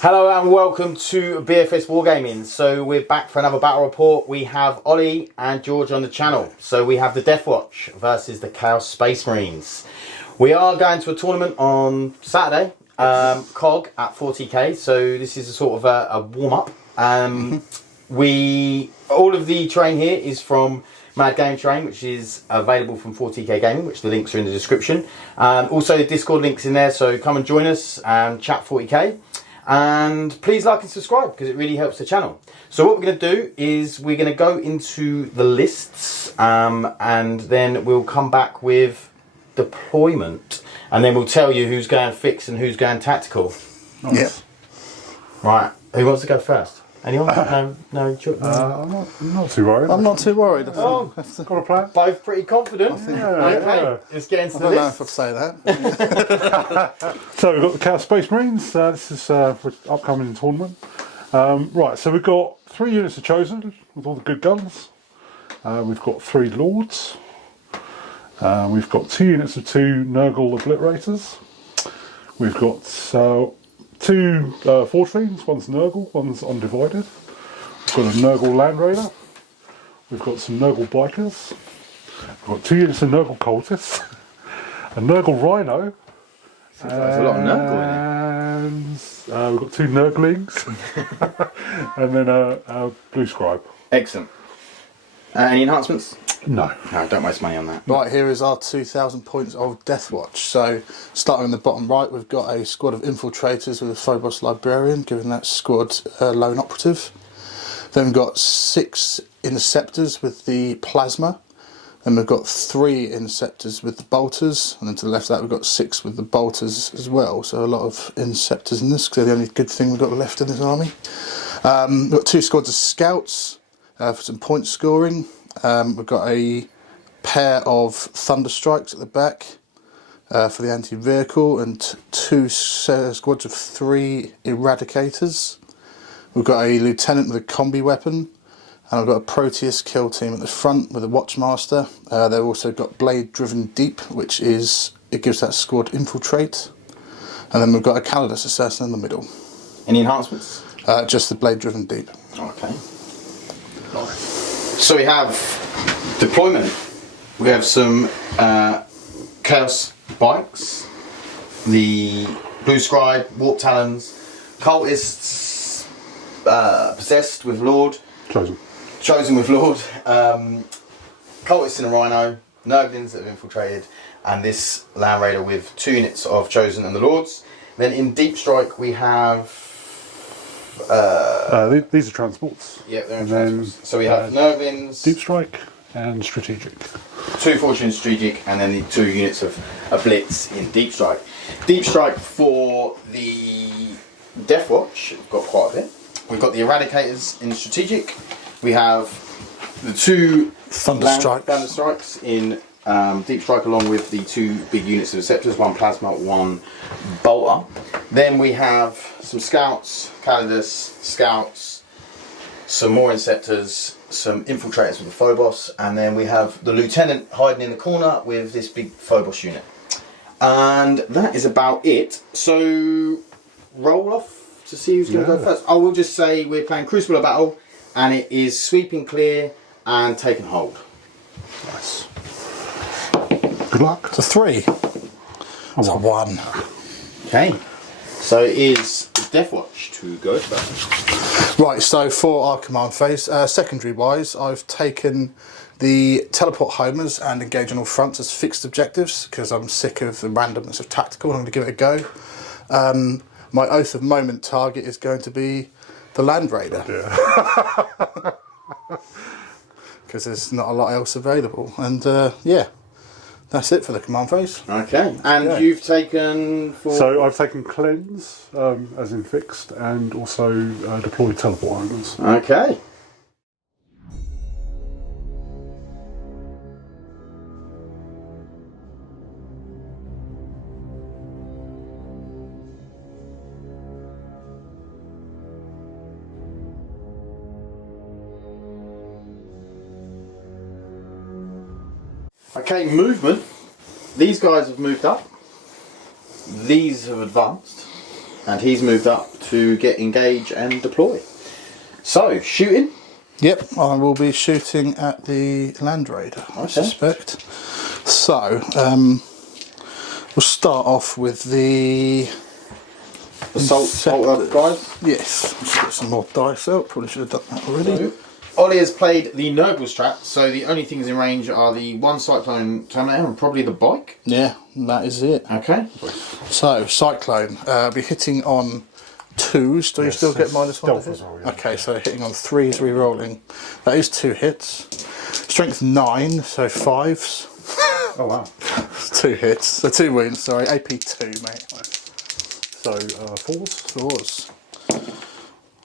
Hello and welcome to BFS Wargaming. So we're back for another battle report. We have Ollie and George on the channel. So we have the Deathwatch versus the Chaos Space Marines. We are going to a tournament on Saturday, COG at 40k. So this is a sort of a warm-up. All of the terrain here is from Mad Game Terrain, which is available from 40k Gaming, which the links are in the description. Also the Discord links in there, so come and join us and chat 40k. And please like and subscribe because it really helps the channel. So what we're going to do is we're going to go into the lists and then we'll come back with deployment and then we'll tell you who's going fixed and who's going tactical. Nice. Yep. Right, who wants to go first? Anyone? No. I'm not too worried. I'm not too worried. Oh, got a plan? both pretty confident. Yeah. Let's get into the I don't know list. if I'd say that. So we've got the Chaos Space Marines. This is for upcoming tournament. Right, so we've got 3 units of Chosen with all the good guns. We've got 3 Lords. We've got 2 units of 2 Nurgle Obliterators. We've got 2 Forge Fiends. One's Nurgle, one's Undivided. We've got a Nurgle Land Raider. We've got some Nurgle Bikers. We've got 2 units of Nurgle Cultists. A Nurgle Rhino. Seems like there's a lot of Nurgle in it. And we've got 2 Nurglings. And then a Blue Scribe. Excellent. Any enhancements? No. No, don't waste money on that. Right, here is our 2,000 points of Deathwatch. So, starting on the bottom right, we've got a squad of infiltrators with a Phobos Librarian, giving that squad a lone operative. Then we've got 6 Interceptors with the Plasma. Then we've got 3 Interceptors with the Bolters. And then to the left of that, we've got 6 with the Bolters as well. So, a lot of Interceptors in this, because they're the only good thing we've got left in this army. We've got 2 squads of Scouts for some point scoring. We've got a pair of Thunderstrikes at the back for the anti-vehicle and 2 squads of 3 Eradicators. We've got a Lieutenant with a combi weapon and we've got a Proteus kill team at the front with a Watchmaster. They've also got Blade Driven Deep, which is, it gives that squad infiltrate. And then we've got a Calidus Assassin in the middle. Any enhancements? Just the Blade Driven Deep. Okay. So we have deployment. We have some Chaos Bikes, the Blue Scribe, Warp Talons, Cultists, Possessed with Lord, Chosen with Lord, Cultists in a Rhino, Nurglings that have infiltrated, and this Land Raider with 2 units of Chosen and the Lords. Then in Deep Strike we have these are transports. Yeah, they're in transports. So we have Nurglings, Deep Strike and Strategic. 2 Fortune Strategic, and then the 2 units of a Blitz in Deep Strike. Deep Strike for the Deathwatch, we've got quite a bit. We've got the Eradicators in Strategic. We have the 2 Thunderstrikes in Deep Strike, along with the 2 big units of Receptors, 1 Plasma, 1 Bolter. Then we have some Scouts, Calidus, Scouts, some more Interceptors, some Infiltrators with the Phobos, and then we have the Lieutenant hiding in the corner with this big Phobos unit. And that is about it. So, roll off to see who's going to go first. I will just say we're playing Crucible of Battle, and it is sweeping clear and taking hold. Nice. Good luck. It's a 3. It's a 1. Okay. So it is Deathwatch to go first. Right, so for our command phase, secondary wise, I've taken the teleport homers and engage on all fronts as fixed objectives because I'm sick of the randomness of tactical and I'm going to give it a go. My Oath of Moment target is going to be the Land Raider. Because there's not a lot else available. And yeah, that's it for the command phase. Okay, and you've taken for... So I've taken Cleanse, as in fixed, and also deploy teleport homers. Okay. Okay, movement. These guys have moved up. These have advanced. And he's moved up to get engaged and deploy. So, shooting. Yep, I will be shooting at the Land Raider, I suspect. So, we'll start off with the Assault guys. Yes, let's get some more dice out. Probably should have done that already. So, Ollie has played the Nurgle strat, so the only things in range are the one Cyclone Terminator and probably the bike. Yeah, that is it. Okay. So, Cyclone, be hitting on 2s. Do you still get -1 to hit? Roll, yeah. Okay, so hitting on 3s, re-rolling. That is 2 hits. Strength 9, so 5s. Oh wow. 2 hits. So 2 wounds, sorry. AP 2, mate. So 4s. 4s.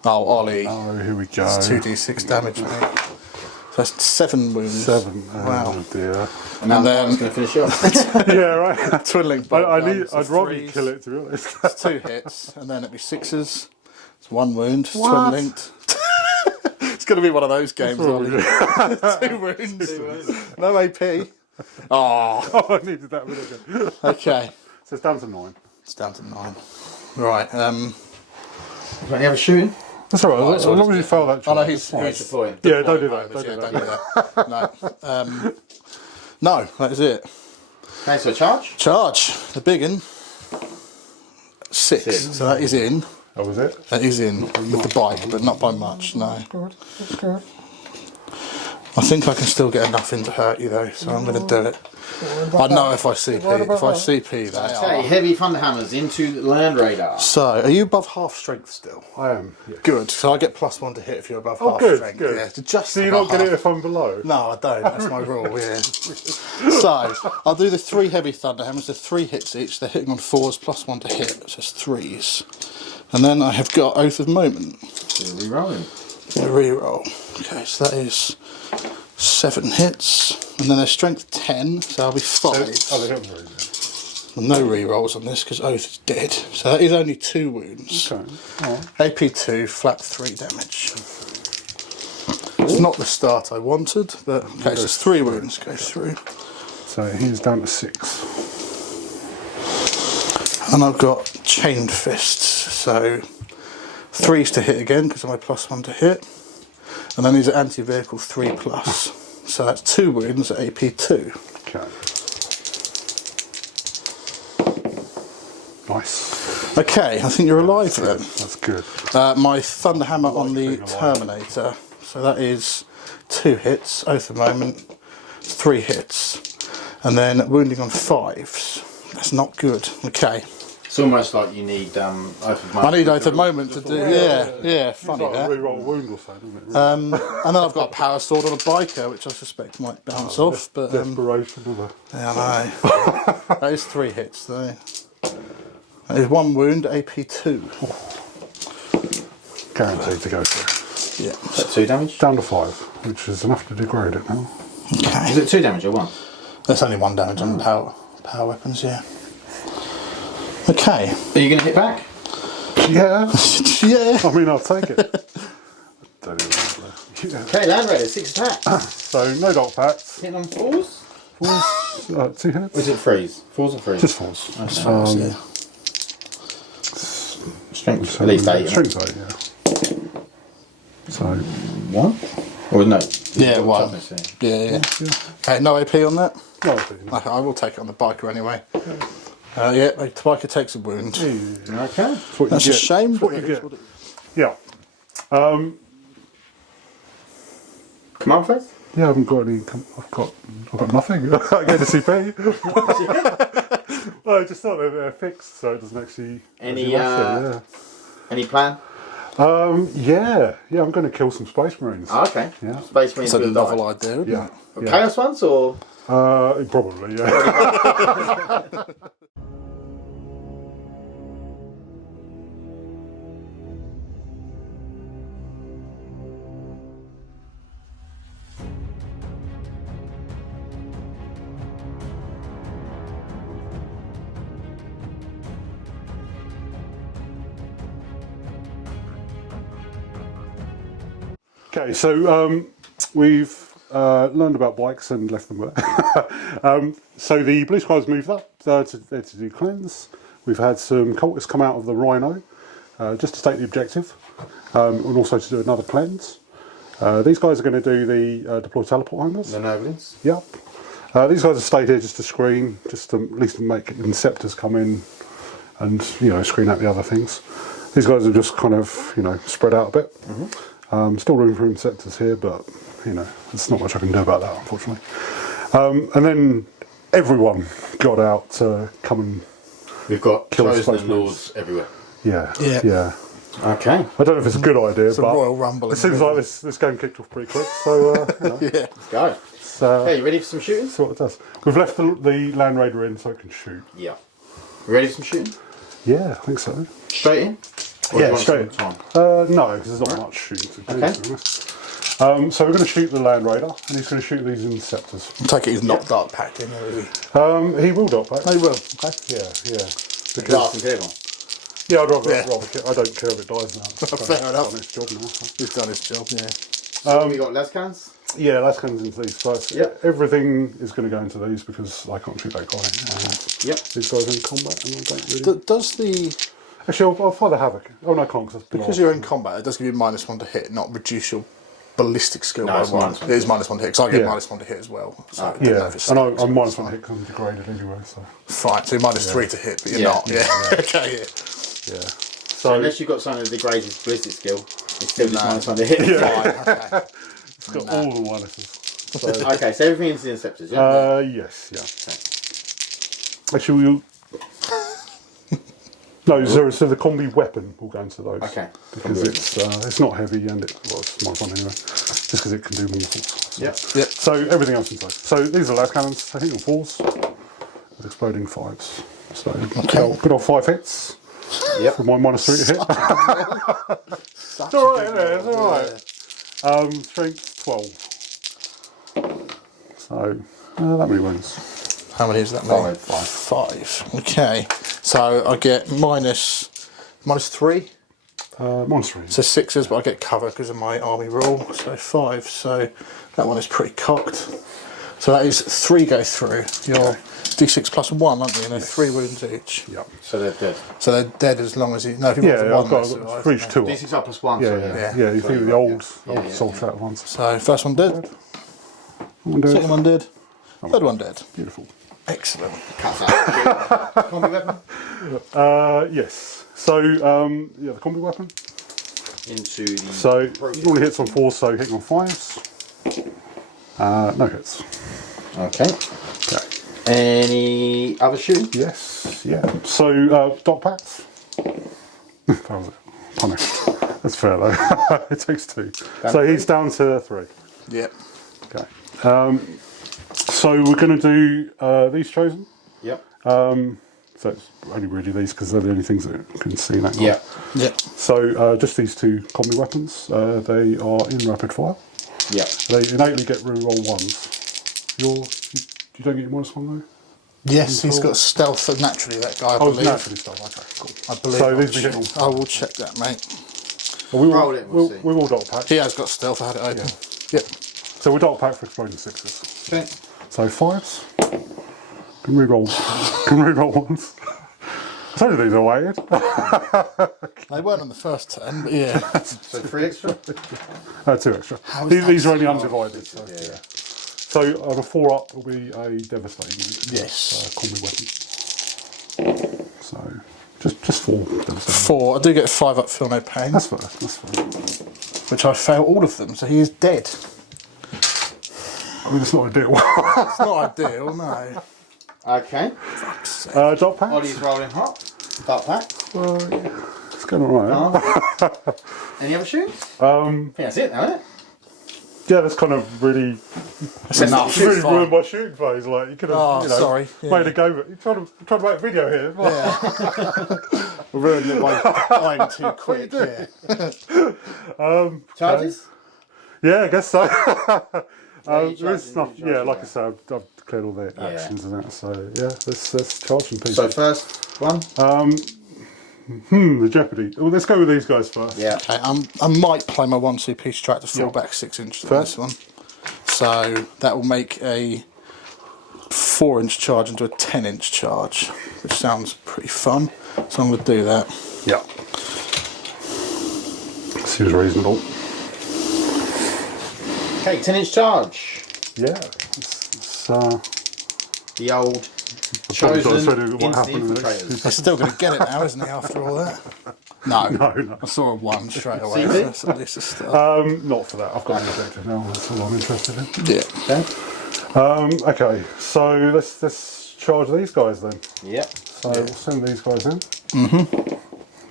Oh, Ollie. Oh, here we go. It's 2d6 damage, mate. So that's 7 wounds. 7. Wow. Oh dear. And then then- I'm going to finish it off. Yeah, right. Twiddling. I'd rather you kill it, to be honest. It's 2 hits, and then it'd be 6s. It's 1 wound. It's twin linked. It's going to be one of those games, Ollie. 2 wounds. No AP. Oh, Oh, I needed that minute. okay. So it's down to 9. It's down to 9. Right. Any other shooting? That's alright, as long as you fail that Oh no, check. he's Deploying. Yeah, don't do deploying that. Don't do yeah, that. don't do that. No. No, that is it. Okay, so charge. Charge. The big one. 6. So that is in. Oh, was it? That is in with the bike, but not by much, no. That's good. I think I can still get enough in to hurt you though, so I'm going to do it. I know if I CP. If I CP, they Okay, are. heavy thunderhammers into the Land Raider. So, are you above half strength still? I am. Yeah. Good. So I get +1 to hit if you're above Oh, half good, strength. good. Yeah, just So you above don't get it half. if I'm below? No, I don't. That's my rule. Yeah. So I'll do the 3 heavy thunder hammers. They're 3 hits each. They're hitting on 4s, +1 to hit. So it's 3s. And then I have got Oath of Moment. So re-rolling. A reroll. Okay, so that is 7 hits, and then there's strength 10, so I'll be 5. Oh, they don't very good. Well, no rerolls on this because Oath is dead. So that is only 2 wounds. Okay. Alright. AP 2, flat 3 damage. It's not the start I wanted, but okay, so it's 3 wounds go through. So he's down to 6. And I've got Chained Fists, so 3s to hit again because I'm my +1 to hit. And then these are anti-vehicle 3+. So that's 2 wounds at AP 2. Okay. Nice. Okay, I think you're alive then. That's good. My Thunderhammer on the being alive. Terminator. So that is 2 hits, Oath of Moment, 3 hits. And then wounding on 5s. That's not good. Okay. It's almost like you need Oath of I Moment. need Oath of Moment to do. Yeah, funny It's like that. a reroll wound or something, isn't it? And then I've got a Power Sword on a biker, which I suspect might bounce off. But Desperation, isn't it? yeah, I know. That is 3 hits though. That is 1 wound, AP 2. Guaranteed to go through. Yeah. Is that 2 damage? Down to 5, which is enough to degrade it now. Okay. Is it 2 damage or 1? That's only 1 damage on power weapons. Yeah. Okay. Are you going to hit back? Yeah. Yeah. I mean, I'll take it. Don't even know. Yeah. Okay, Land Raider, 6 attacks. So no dot packs. Hitting on 4s? 2 hits. Or is it 3s? 4s or 3s? Just 4s. Yeah. Strength, at least 8. Strength 8, yeah. So 1? Or no? Yeah, 1. Toughness, yeah. Yeah. Okay, no AP on that? no, I think not. Okay, I will take it on the biker anyway. Yeah, the biker takes a wound. Okay. That's what That's you a get. shame, That's what but you it is get. what it is. Yeah. Command phase? Yeah, I haven't got any. I've got nothing. I get the CP. Well, I just thought they're fixed, so it doesn't actually. Any, actually Any plan? yeah, I'm going to kill some Space Marines. Oh, okay. Yeah. Space Marines It's a will novel die. idea, isn't Yeah. it? Yeah. Chaos ones or? Probably, yeah. Okay, so we've learned about bikes and left them there. So the blue skies moved up to do cleanse. We've had some cultists come out of the Rhino. just to state the objective, and also to do another cleanse. These guys are going to do the deploy teleport homers. The noblins. Yep. These guys have stayed here just to screen, just to at least make Inceptors come in and, screen out the other things. These guys are just kind of, spread out a bit. Still room for Inceptors here, but, there's not much I can do about that, unfortunately. And then everyone got out to come and We've got kill the chosen Space lords everywhere. Yeah. Okay. I don't know if it's a good idea, It's a but Royal Rumble. it seems like this game kicked off pretty quick, so, Yeah. Let's go. so Okay, you ready for some shooting? that's what it does. We've left the Land Raider in so it can shoot. Yeah. You ready for some shooting? Yeah, I think so. Straight in? Or do you want straight. some time? No, because there's not much shooting to do. Okay. To be honest. So we're going to shoot the Land Raider, and he's going to shoot these Inceptors. I take it he's not dark packed in, really. He will drop back. Oh, he will. Okay. Yeah. Dark and clear one. Yeah, I'd rather, Yeah. I don't care if it dies now. Fair enough. Done its job now. So. He's done his job, yeah. So we got Lascans? Yeah, that comes into these first. Yep. Everything is going to go into these because I can't shoot that guy. Yep. These guys are in combat, and I don't really. Does the... Actually, I'll fire the Havoc. Oh no, I can't Because you're in combat, it does give you -1 to hit, not reduce your ballistic skill No, by it's one. -1. It is -1 to hit, because I get Yeah. -1 to hit as well. So I don't know Yeah, if it's and stats, I'm but -1 it's to fine. hit because I'm degraded anyway. So Fine, so you're -3 to hit, but you're Yeah. not. Yeah. Okay, yeah. yeah. So unless you've got something that degrades his ballistic skill, it's still just minus one to hit. Fine, okay. It's got all the minuses. So, Okay, so everything's the Inceptors, yeah? yes, yeah. Actually, we'll... no, so the combi weapon will go into those. Okay. Because it's not heavy and it's my fun anyway. Just because it can do mortals. So. Yep. Yep. So everything else inside. So these are las cannons. I think on 4s with exploding 5s. So good old 5 hits. Yep. For my -3 to hit. It's alright, isn't it? It's alright. Strength 12. So that many wounds. How many is that? Five. 5. Okay. So I get -3. -3. So 6s, but I get cover because of my army rule. So 5. So that one is pretty cocked. So that is 3 go through. Your D6 plus 1, aren't you? And they're 3 wounds each. Yeah. So they're dead. So they're dead as long as you. No, if you Yeah, roll I've one, got they survive. for each 2 up. D6 up plus 1. Yeah, so yeah. You think of the old soul trap ones. So first one dead. One dead. Second one dead. Third one dead. Beautiful. Excellent. Cuts out. Combi weapon? Yes. So the combi weapon. Into the... So normally hits on 4s, so hitting on 5s. No hits. Okay. Okay. Any other shooting? Yes. Yeah. So dot packs. That was it. Punished. That's fair though. It takes 2. So he's down to 3. Yep. Okay. So we're going to do these chosen. Yep. So it's only really these because they're the only things that can see that. Yeah. Yep. So just these 2 combi weapons. They are in rapid fire. Yep. They innately get reroll 1s. You don't get your -1 though. Yes, he's got stealth naturally. That guy, I Oh, it's believe. naturally stuff. Okay, cool. I believe. So I'll these we check- get I will check that, mate. Well, we will, Roll it, we'll see. we will dot pack. He has got stealth. I had it open. Yep. So we'll dot pack for exploding 6s. Okay. So 5s. Can reroll. Can reroll 1s. I told you these are weighted. They weren't on the first turn, but yeah. So 3 extra? 2 extra. How is These that are only so undivided. So, Yeah. so on a 4 up will be a devastating. Yes. Combi weapon. So just 4 devastating. 4. I do get 5 up, feel no pain. That's fair. That's fair. Which I fail all of them, so he is dead. I mean, it's not ideal. It's not ideal, no. Okay. Dot pack. Ollie's rolling hot. Dart pack. It's going alright. Any other shooting? I think that's it now, isn't it? Yeah, that's kind of really. That's enough. It's really It's fine. ruined my shooting phase. Like you could have, Oh, sorry. made a go. You trying to make a video here? Ruined it by dying too quick, yeah. Charges? Yeah, I guess so. you There is charging, stuff. you Yeah, charging, like yeah. I said, I've cleared all the actions and that. So yeah, let's charge some people. So first one? The jeopardy. Well, let's go with these guys first. Yeah. Okay, I might play my 1-2 piece track to fall back 6 inches for this one. So that will make a 4-inch charge into a 10-inch charge, which sounds pretty fun. So I'm going to do that. Yeah. seems reasonable. Okay, 10-inch charge. Yeah. It's The old probably chosen got to say what instant happened in the next infiltrators. few He's still going to get it now, isn't he, after all that? No. No. I saw a 1 straight away. CP? So that's at least a start. Not for that. I've got an objective now. That's all I'm interested in. Yeah. Okay. Okay, so let's charge these guys then. Yep. So we'll send these guys in.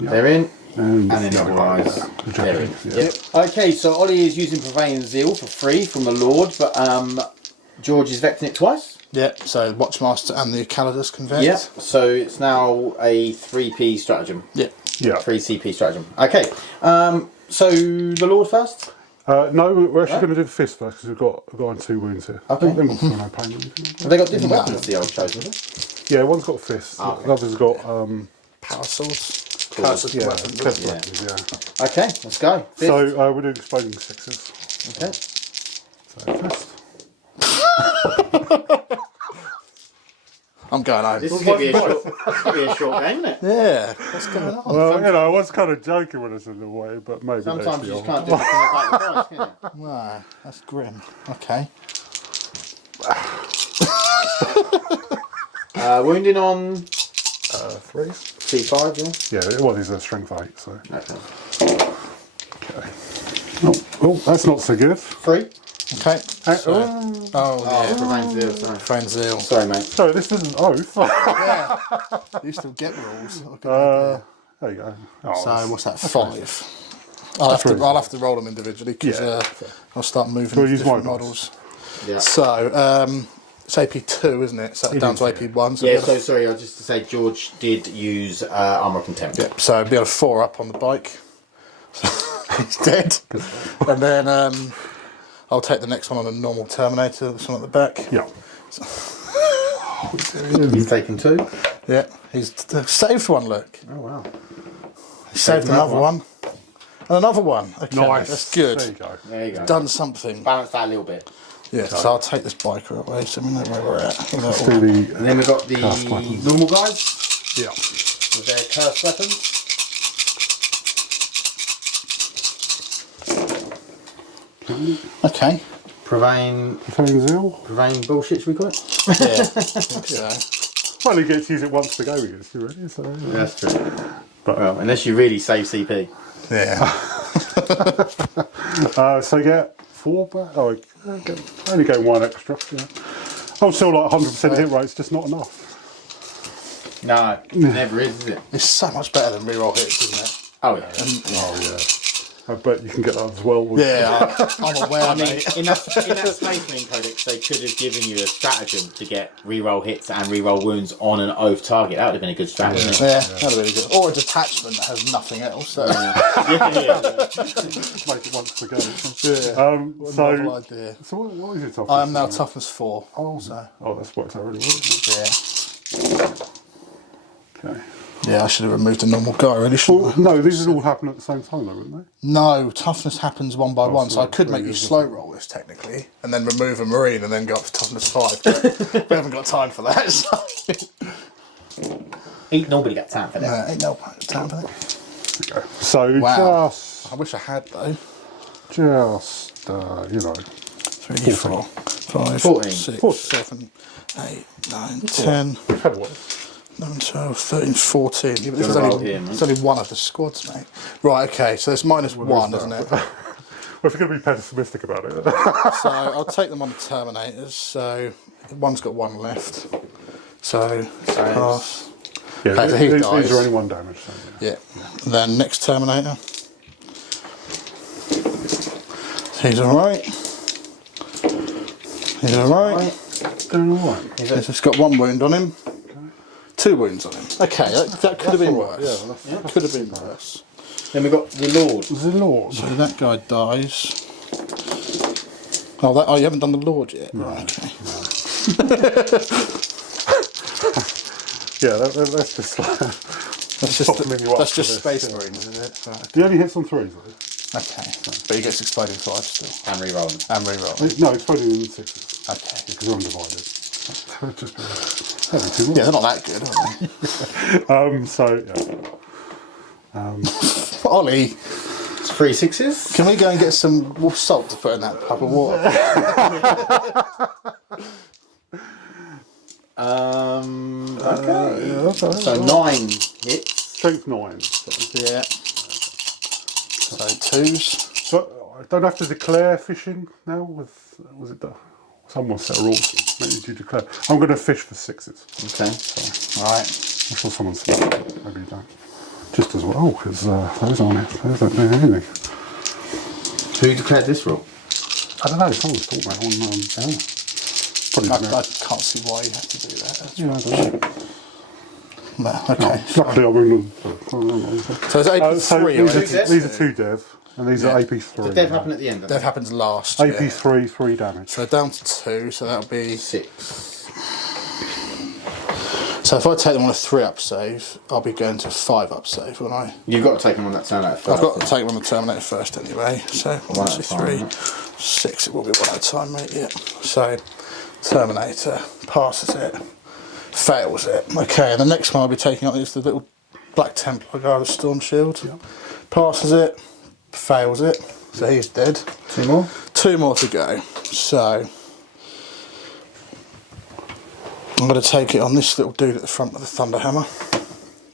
They're in. And then the the other guys. guy, the They're in. Japanese, Yep. Okay, so Ollie is using Purveying Zeal for free from the Lord, but George is vecting it twice. Yeah, so Watchmaster and the Calidus convert. Yep. So it's now a 3p stratagem. Yeah. Yeah. 3 CP stratagem. Okay. So the Lord first. No, we're actually going to do the fist first because we've got a guy on 2 wounds here. Okay. I think they're not no pain or anything. Have they got different No. weapons, the old chosen? have they? Yeah, one's got a fist. Okay. The other's got Power swords. Cool. Power sword yeah, weapons. fist Yeah. weapons, yeah. Okay, let's go. Fifth. So we're doing exploding sixes. Okay. So fist. I'm going home. This is going to be a short game, isn't it? Yeah, what's going on? Well, you know, I was kind of joking when I said the way, but maybe Sometimes you that's just the can't do anything about the price, can you? No, that's grim. Okay. Wounding on 3. C5, yeah? Yeah, well, these are strength 8, so. Okay. Okay. Oh, that's not so good. 3. Okay. Oh, Oh, yeah. Purveying Zeal, sorry. Friend Zeal. Sorry, mate. sorry, this isn't oath. Yeah. You still get rules. There you go. Oh, So what's that? 5. I'll have to roll them individually because Yeah. I'll start moving We'll to use different my dice. models. Yeah. So it's AP2, isn't it? So down to AP1. So Yeah, be able so sorry, I was just to say George did use Armour of Contempt. to, so be able to 4 up on the bike. He's dead. And then I'll take the next one on a normal Terminator. This one at the back. Yeah. He's taken 2. Yeah, he's saved one. Look, Oh, wow. he saved another one. And another one. Okay, Nice. that's good. There you go. There you go. Done something. Balance that a little bit. Yeah, so I'll take this biker away so we know where we're at. You know, Let's do the. And then we've got the Cursed weapons. normal guys Yeah. with their cursed weapons. okay. Purveying bullshit, should we call it? Yeah. I think so. Well, you get to use it once to go against you, really. So, yeah. That's true. But, Well, unless you really save CP. Yeah. so you get 4 back. Oh, I only gain 1 extra. Yeah. I'm still like 100% hit rate. It's just not enough. No, it never is it? It's so much better than reroll hits, isn't it? Oh, yeah. Oh yeah. I bet you can get that as well. Yeah, I'm aware, I mean, mate. in that Space Marine Codex, they could have given you a stratagem to get reroll hits and reroll wounds on an oath target. That would have been a good stratagem. wouldn't Yeah, that'd be really good. Or a detachment that has nothing else. So. Make it once to go. Yeah. Novel idea. So what is your toughness? I am now toughness 4. Oh, So. Oh, that's worked out really well. Yeah. Okay. Yeah, I should have removed the normal guy, really, shouldn't Well, no, these would all happen at the same time, though, wouldn't they? No, toughness happens one by one, so I so could make you slow roll this technically, and then remove a marine and then go up to toughness 5. But we haven't got time for that. So. Ain't nobody got time for that. Ain't no time for that. Okay. So Wow. just I wish I had though. you know. 3, 4, 5, 14. 6, 7, 8, 9, 10, Had one. 11, 12, 13, 14. Yeah, but this is Gotta roll only, here, mate. it's only one of the squads, mate. Right, okay, so it's minus 1, isn't it? Well, if you're going to be pessimistic about it. So I'll take them on the Terminators. So one's got 1 left. So pass. Yeah, Okay, so he these dies. are only 1 damage. So, yeah. Yeah. And then next Terminator. He's alright. He's alright. They're alright. He's just got 1 wound on him. 2 wounds on him. Okay, that could have been worse. Yeah, Could have been worse. Then we've got the Lord. The Lord. So that guy dies. Oh, you haven't done the Lord yet? No. Okay. Yeah, that's just That's just Space Marines, isn't it? So, He only hits on 3s, though. okay. But he gets exploding 5 still. And reroll them. And reroll. No, it's probably in 6s. Okay. Because they're undivided. That'd be too much. Yeah, they're not that good, are they? So, yeah. Ollie. 3 6s. Can we go and get some salt to put in that cup of water? Okay. Yeah, that's all right. So 9 hits. Strength 9. Yeah. So 2s. So I don't have to declare fishing now. Was it someone set a rules? Maybe you declare. I'm going to fish for 6s. Okay. So Right. I'm sure someone said that. Maybe you don't. Just as well, because those aren't it. Those don't do anything. Who declared this rule? I don't know. Someone's talking about it on. Probably I can't see why you have to do that. yeah, I don't know. No, okay. Luckily, I'm in. So it's AP3 or These are 2 dev, and these are AP3. Did Dev happen at the end? Dev happens last. AP3, 3 damage. So down to 2, so that'll be... 6. So if I take them on a 3-up save, I'll be going to a 5-up save, won't I? You've got to take them on that Terminator first. I've got to take them on the Terminator first anyway. So 1, at 2, a time, 3, 6, it will be 1 at a time, mate, yeah. So Terminator passes it, fails it. Okay, and the next one I'll be taking out is the little Black Templar guy with Storm Shield. Yep. Passes it, fails it, so he's dead. 2 more? 2 more to go. So I'm going to take it on this little dude at the front of the Thunderhammer.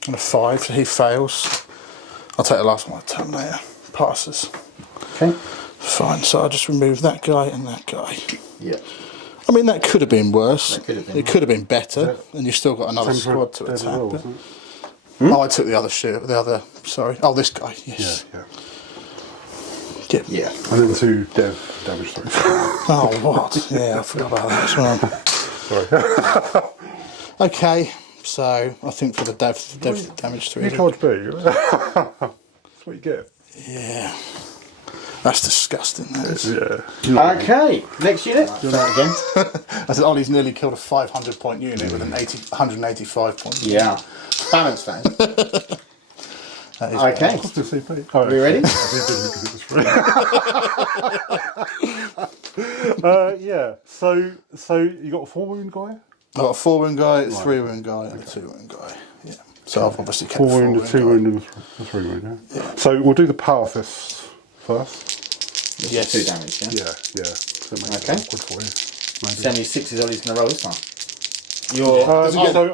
On a 5, so he fails. I'll take the last one, Terminator. Passes. Okay. Fine, so I'll just remove that guy and that guy. Yeah. I mean, that could have been worse. That could have been. It could have been better, and you've still got another squad to Dev as attack. well, but- isn't it? Oh, I took the other shoot, the other, sorry. Oh, this guy, yes. Yeah. Yeah. Yeah. And then 2 dev damage 3. Oh, what? Yeah, I forgot about that as well. Sorry. Okay, so I think for the dev damage 3. You charge B. That's what you get. Yeah. That's disgusting, that is. Yeah. Okay. Next unit. Do that again. I said Ollie's nearly killed a 500 point unit with an 185 point unit. Yeah. Balance that. That is Okay. What's the CP? Oh, Are we ready? Yeah. So you got a 4 wound guy? I've got a 4 wound guy, a 3 wound guy, and a 2 wound guy. Yeah. So I've obviously kept 4 a 4 wound, a wound 2 guy. wound, and a 3 wound. Yeah. So we'll do the power fist first. Yes. 2 damage, yeah? Yeah. So it makes Okay. it awkward for you. Maybe. Send you 6s Ollie's going to roll this time. You're... So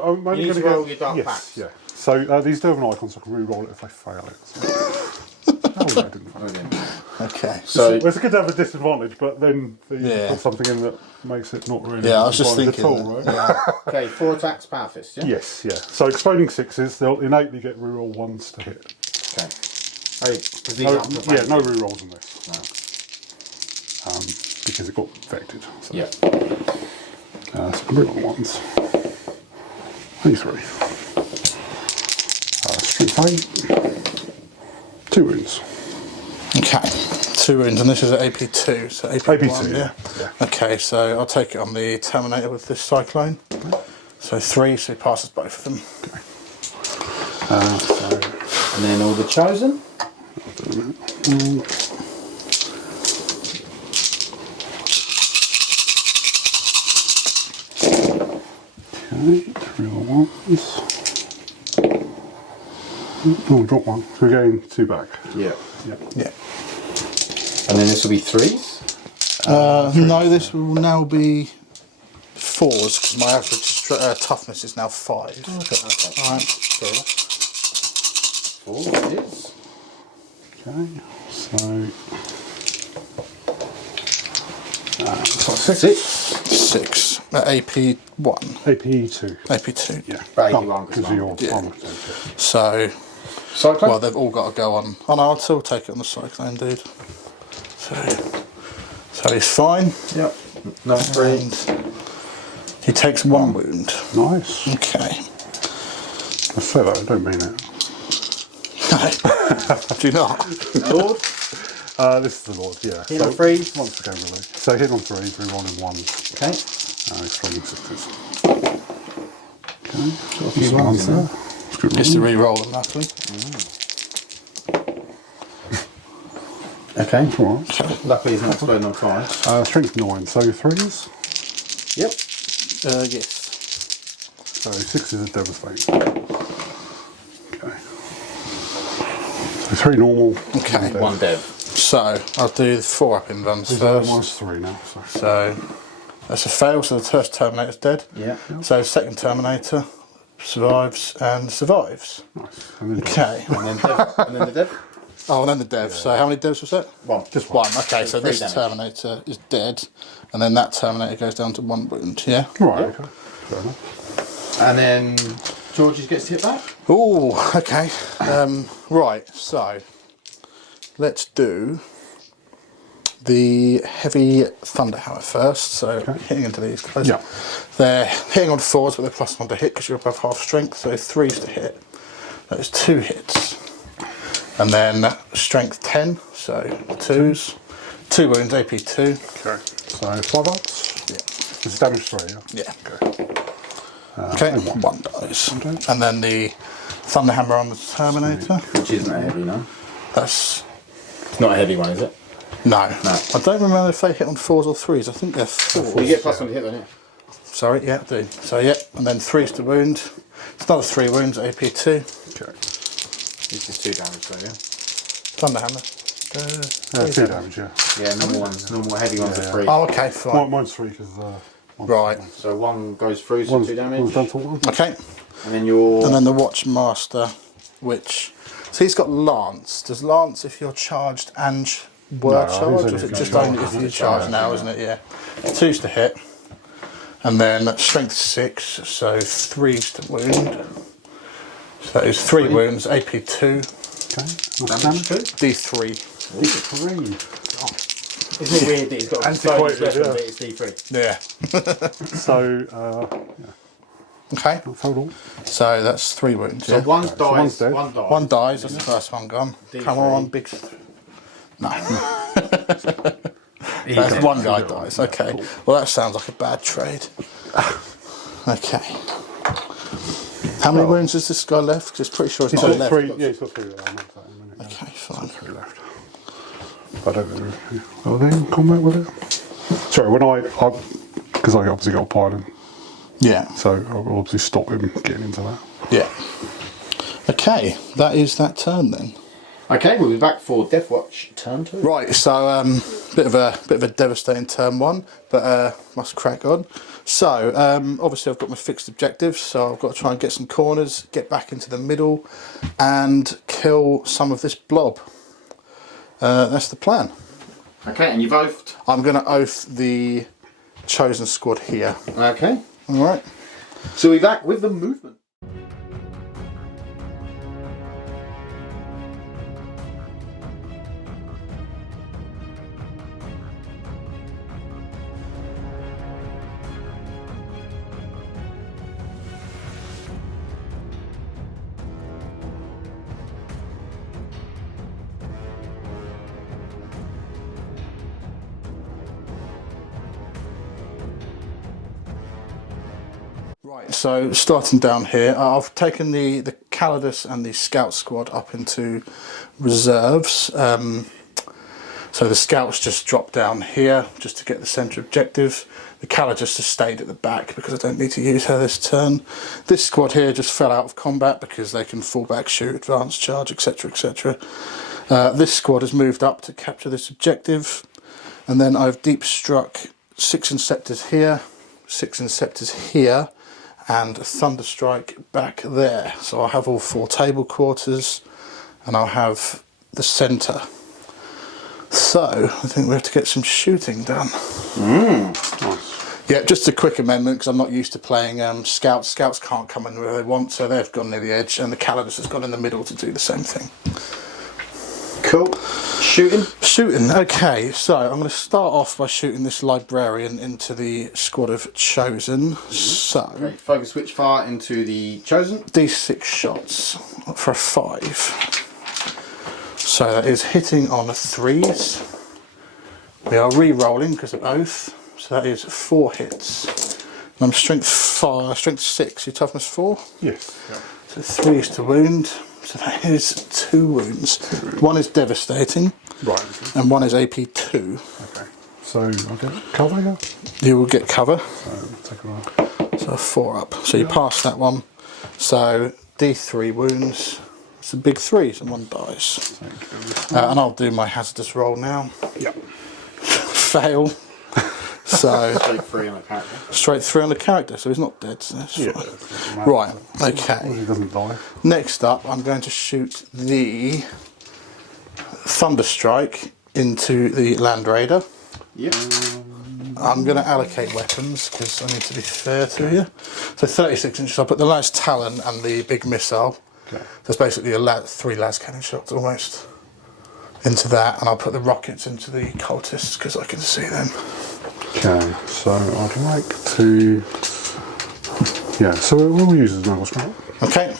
I'm you only need going to roll your dark yes, packs. yeah. So these do have an icon, so I can re-roll it if I fail it. So. Oh, no, I didn't fail. Okay. Okay. So... Well, it's good to have a disadvantage, but then you Yeah. put something in that makes it not really. Yeah, I was just disadvantage thinking. at all, right? Yeah. Okay, 4 attacks, power fist, yeah? Yes, yeah. So exploding 6s, they'll innately get reroll 1s to hit. Okay. Oh, 'cause these No, aren't yeah, provided. no rerolls on this. No. Because it got affected. So. Yeah. So reroll 1s. These 3. Strength 8. 2 wounds. Okay. 2 wounds, and this is at AP2, so AP1, AP2, yeah. Okay, so I'll take it on the Terminator with this Cyclone. So 3, so he passes both of them. And then all the chosen. Okay, reroll 1s. Oh, we dropped 1. So we're getting 2 back. Yeah. Yeah. Yeah. And then this will be 3s. No, this will now be 4s, because my average toughness is now 5. Okay. Alright. Fair enough. 4 it is. Okay, so. So 6. 6. 6. AP1. AP2. AP2. Yeah. Right, Oh, you are, 'cause because of your Yeah. armor. So, Cyclone? well, they've all got to go on. Oh no, I'll still take it on the Cyclone, dude. So he's fine. Yep. No 3. And he takes 1 wound. Nice. Okay. I say that, I don't mean it. No. Do not. Lord. This is the Lord, yeah. Hit on 3s. Once again, really. So hit on 3s, rerolling 1s. Okay. Exploding 6s. Okay. Got a few ones there. there. It's good Just to roll. re-roll them, luckily. Okay. Alright. Luckily, he's not exploding on 5. Strength 9, so 3s. Yep. Yes. So 6s are devastating. Okay. So 3 normal. Okay. One dev. So I'll do the 4 up in runs first. Mine's 3 now. So that's a fail, so the first Terminator's dead. Yeah. So second Terminator survives and survives. Nice. And then Okay. And then dev. And then the dev. Oh, and then the dev. So how many devs was that? One. Just one. Okay, so 3 this damage. Terminator is dead, and then that Terminator goes down to 1 wound. Yeah. Right. Okay. Fair enough. And then George gets hit back. Oh, okay. Right. So let's do the heavy Thunderhammer first. So hitting into these guys. Yeah. They're hitting on 4s, but they're +1 to hit because you're above half strength. So 3s to hit. Those 2 hits. And then strength 10, so 2s. 2 wounds, AP 2. Okay. So 5 ups. Yeah. It's damage 3, yeah? Yeah. Okay. Okay, and 1 dies. And then the Thunderhammer on the Terminator. Which isn't a heavy, no? That's. It's not a heavy one, is it? No. No. I don't remember if they hit on 4s or 3s. I think they're 4s. You get +1 to hit, don't you? Sorry, yeah, I do. So, yeah, and then 3s to wound. It's another 3 wounds, AP 2. Okay. This is 2 damage, though, yeah? Thunderhammer. 2 damage, yeah. Yeah, normal ones, normal heavy ones are 3. Oh, okay, fine. Mine's 3 because. Right. So 1 goes through, so 2 damage. One's done to 1. Okay. And then your. And then the Watchmaster, which. So he's got Lance. Does Lance, if you're charged and were No, I think charged, it's or is it only just if you're only if charged, you're charged now, isn't it? Yeah. 2s to hit. And then strength 6, so 3s to wound. So that is 3 wounds, AP 2, Okay. damage 2. D3. D3. Isn't it weird that he's got a Antiquated, weapon, yeah. but it's D3? Yeah. So, Okay. total. So that's 3 wounds. So Yeah. one So one's dies, dead. one dies. 1 dies, that's the first one gone. D3. Come on, big. No. That's 1 guy dies. Okay. Well, that sounds like a bad trade. Okay. How many wounds has this guy left? Because it's pretty sure it's He's not got left. 3. Yeah, he's got 3 there. I'll make that in a minute. Okay, fine. 3 left. I don't know. Are they in combat with it? Sorry, when I because I obviously got a pilot, Yeah. so I'll obviously stop him getting into that. Yeah. Okay, that is that turn then. Okay, we'll be back for Deathwatch turn 2. Right, so bit of a devastating turn 1, but must crack on. So obviously I've got my fixed objectives, so I've got to try and get some corners, get back into the middle, and kill some of this blob. That's the plan. Okay, and you've oathed. I'm going to oath the chosen squad here. Okay. All right. So we're back with the movement. Right, so starting down here, I've taken the Calidus and the Scout squad up into reserves. So the Scouts just dropped down here just to get the centre objective. The Calidus has stayed at the back because I don't need to use her this turn. This squad here just fell out of combat because they can fall back, shoot, advance, charge, etc, etc. This squad has moved up to capture this objective. And then I've deep struck 6 Inceptors here, 6 Inceptors here, and a Thunderstrike back there. So I'll have all 4 table quarters and I'll have the centre. So I think we have to get some shooting done. Yeah, just a quick amendment because I'm not used to playing Scouts. Scouts can't come in where they want, so they've gone near the edge, and the Calidus has gone in the middle to do the same thing. Cool. Shooting. Shooting, okay, so I'm going to start off by shooting this Librarian into the squad of Chosen. So, Okay, focus switch fire into the chosen. D6 shots for a 5. So that is hitting on 3s. We are re-rolling because of Oath. So that is 4 hits. And I'm strength 6. Your toughness 4. Yes. Yeah. So 3s to wound. So that is 2 wounds. 1 is devastating. Right. And 1 is AP 2. Okay. So I'll get cover, yeah? You will get cover. Take a look. So 4 up. So you pass that one. So D3 wounds. It's a big 3, someone dies. And I'll do my hazardous roll now. Yep. Fail. So Straight 3 on a character. straight 3 on the character, so he's not dead. So that's fine. Right, okay. He doesn't die. Next up, I'm going to shoot the Thunderstrike into the Land Raider. Yep. I'm going to allocate weapons because I need to be fair to you. So 36 inches, I'll put the Las Talon and the big missile. Okay. There's basically 3 las cannon shots almost into that, and I'll put the rockets into the cultists because I can see them. Okay, so I'd like to. Yeah, so we'll use as normal strike. Okay,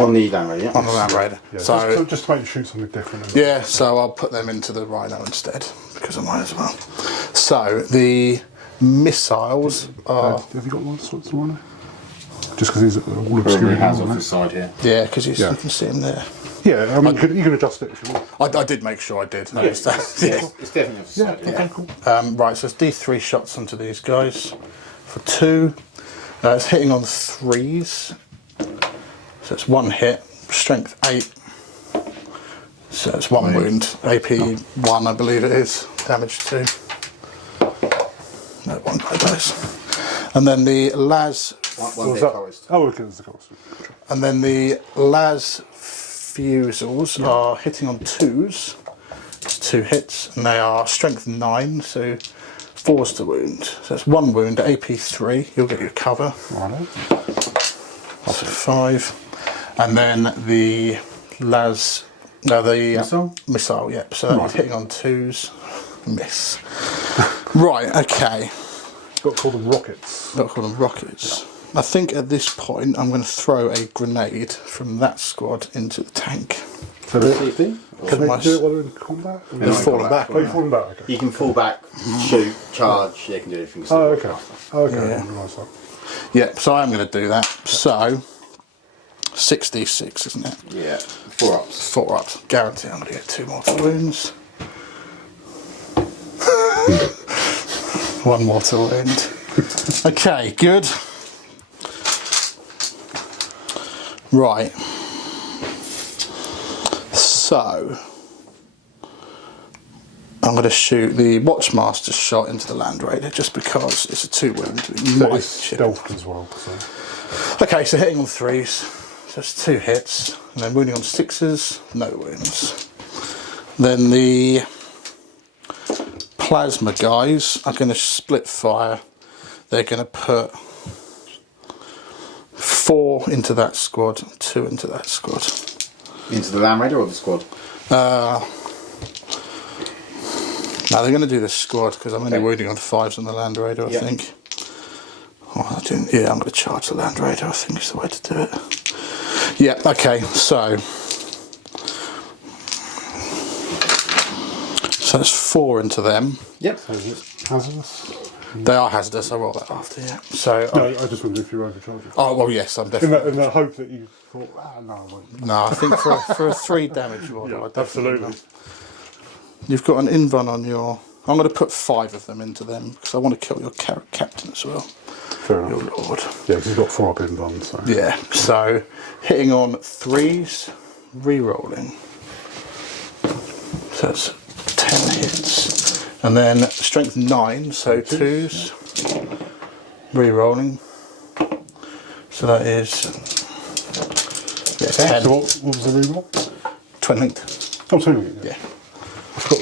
On the Land Raider, yeah. on the Land Raider. Yeah, So just to make you shoot something different. yeah, so I'll put them into the Rhino instead because I might as well. So the missiles are Have you got one sorts of one? Just because he's all Probably obscure. has off the side here. yeah, because you Yeah. can see them there. Yeah, I mean, you can adjust it if you want. I did make sure I did. Yeah, it's definitely off the side. Yeah, Yeah. okay, cool. Right, so it's D3 shots onto these guys for 2. It's hitting on 3s. So it's 1 hit, strength 8. So it's 1 wound, AP 1 I believe it is, damage 2. No, 1 by dice. And then the Las, One Was hit that? cost. Oh, okay, there's the cost. and then the Las Fusils are hitting on 2s. It's 2 hits, and they are strength 9, so 4's to wound. So it's 1 wound, AP 3. You'll get your cover. Righto. So 5. And then the missile, yep. So Right. hitting on 2s, miss. Right, okay. Got to call them rockets. Not call them rockets. I think at this point I'm going to throw a grenade from that squad into the tank. So they, CP? can they Nice. do it while they're in combat? They're falling back. Oh, you're falling back, okay. You can fall back, shoot, charge, they can do everything. Oh, okay. Oh, okay, Yeah. I didn't realise that. Yep, so I'm going to do that. So 6d6, isn't it? Yeah, 4 ups. 4 up. Guarantee I'm going to get 2 mortal wounds. 1 mortal wound. Okay, good. Right. So I'm going to shoot the Watchmaster's shot into the Land Raider just because it's a 2 wound. It So might it's chip. stealth as well. So. Okay, so hitting on 3s, so it's 2 hits, and then wounding on 6s, no wounds. Then the plasma guys are going to split fire. They're going to put 4 into that squad, 2 into that squad. Into the Land Raider or the squad? No, they're going to do the squad because I'm only wounding on 5s on the Land Raider, I Yep. think. Oh, yeah, I'm going to charge the Land Raider, I think is the way to do it. Yeah, okay, so it's 4 into them. Yep. So is it hazardous? They are hazardous, I'll roll that after, yeah. So, No, I just wondered if you're overcharging. oh, well, yes, I'm definitely. In the hope that you thought, no, I won't. No, I think for a 3 damage roll, I definitely Absolutely. will. You've got an invuln on your. I'm going to put 5 of them into them because I want to kill your captain as well. Fair Your enough. lord. Yeah, because you've got 4 up in done, so. Yeah, so hitting on 3s, re-rolling. So that's 10 hits. And then strength 9, so 2s, re-rolling. So that is 10. So what was the reroll? 20. I'm sorry. Yeah. I've got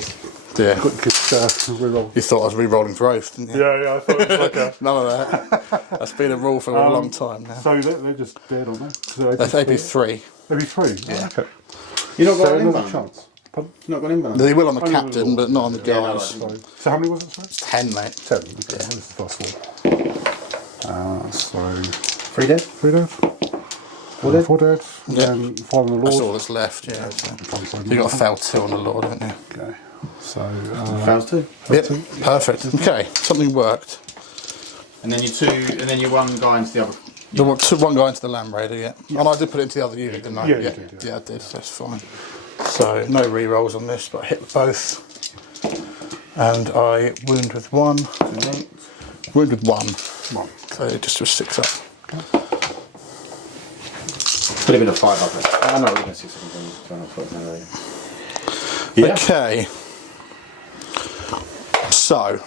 Yeah. good reroll. You thought I was re-rolling for oath, didn't you? Yeah, I thought it was like a. None of that. That's been a rule for a long time now. So they're just dead on there. So That's AP3. Maybe 3. Yeah. Oh, okay. You're not So got an another inbound? chance. Pardon? You're not got an inbound? They will on the Only on the captain, lord. but not on the Yeah, no, guys. So how many was it, sorry? 10, mate. 10. Okay, what is the first one? So 3 dead? 3 dead. 4 dead? 4 dead. Yeah. And 5 on the lord. That's all that's left, yeah. So you've got to fail 2 on the Lord, haven't you? Okay. So Fails 2. Yep, perfect. Okay, something worked. And then you 1 guy into the other. The one guy into the Land Raider, yeah. And I did put it into the other unit, didn't I? Yeah, you did, yeah. I did, that's fine. So, no re-rolls on this, but I hit with both. And I wound with 1. Wound with 1. One. So just a 6 up. Could have been a 5 up. I know, we're going to see something. Yeah. Okay. So,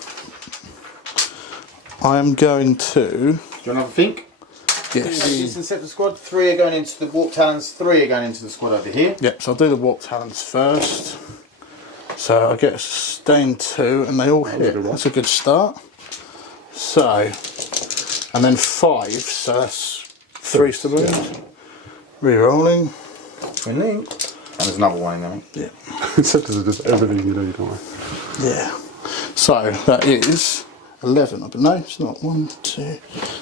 I am going to. Do you want to have a think? Yes. This Inceptor squad. 3 are going into the Warp Talons. 3 are going into the squad over here. Yep. So I'll do the Warp Talons first. So I get a sustain 2, and they all hit. That's a good start. So, and then 5. So that's 3 saloons. Yeah. Re-rolling. Winning. And there's another one in there. Yeah. Inceptors are just everything you need, aren't they? Yeah. So that is 11. But no, it's not. 1, 2.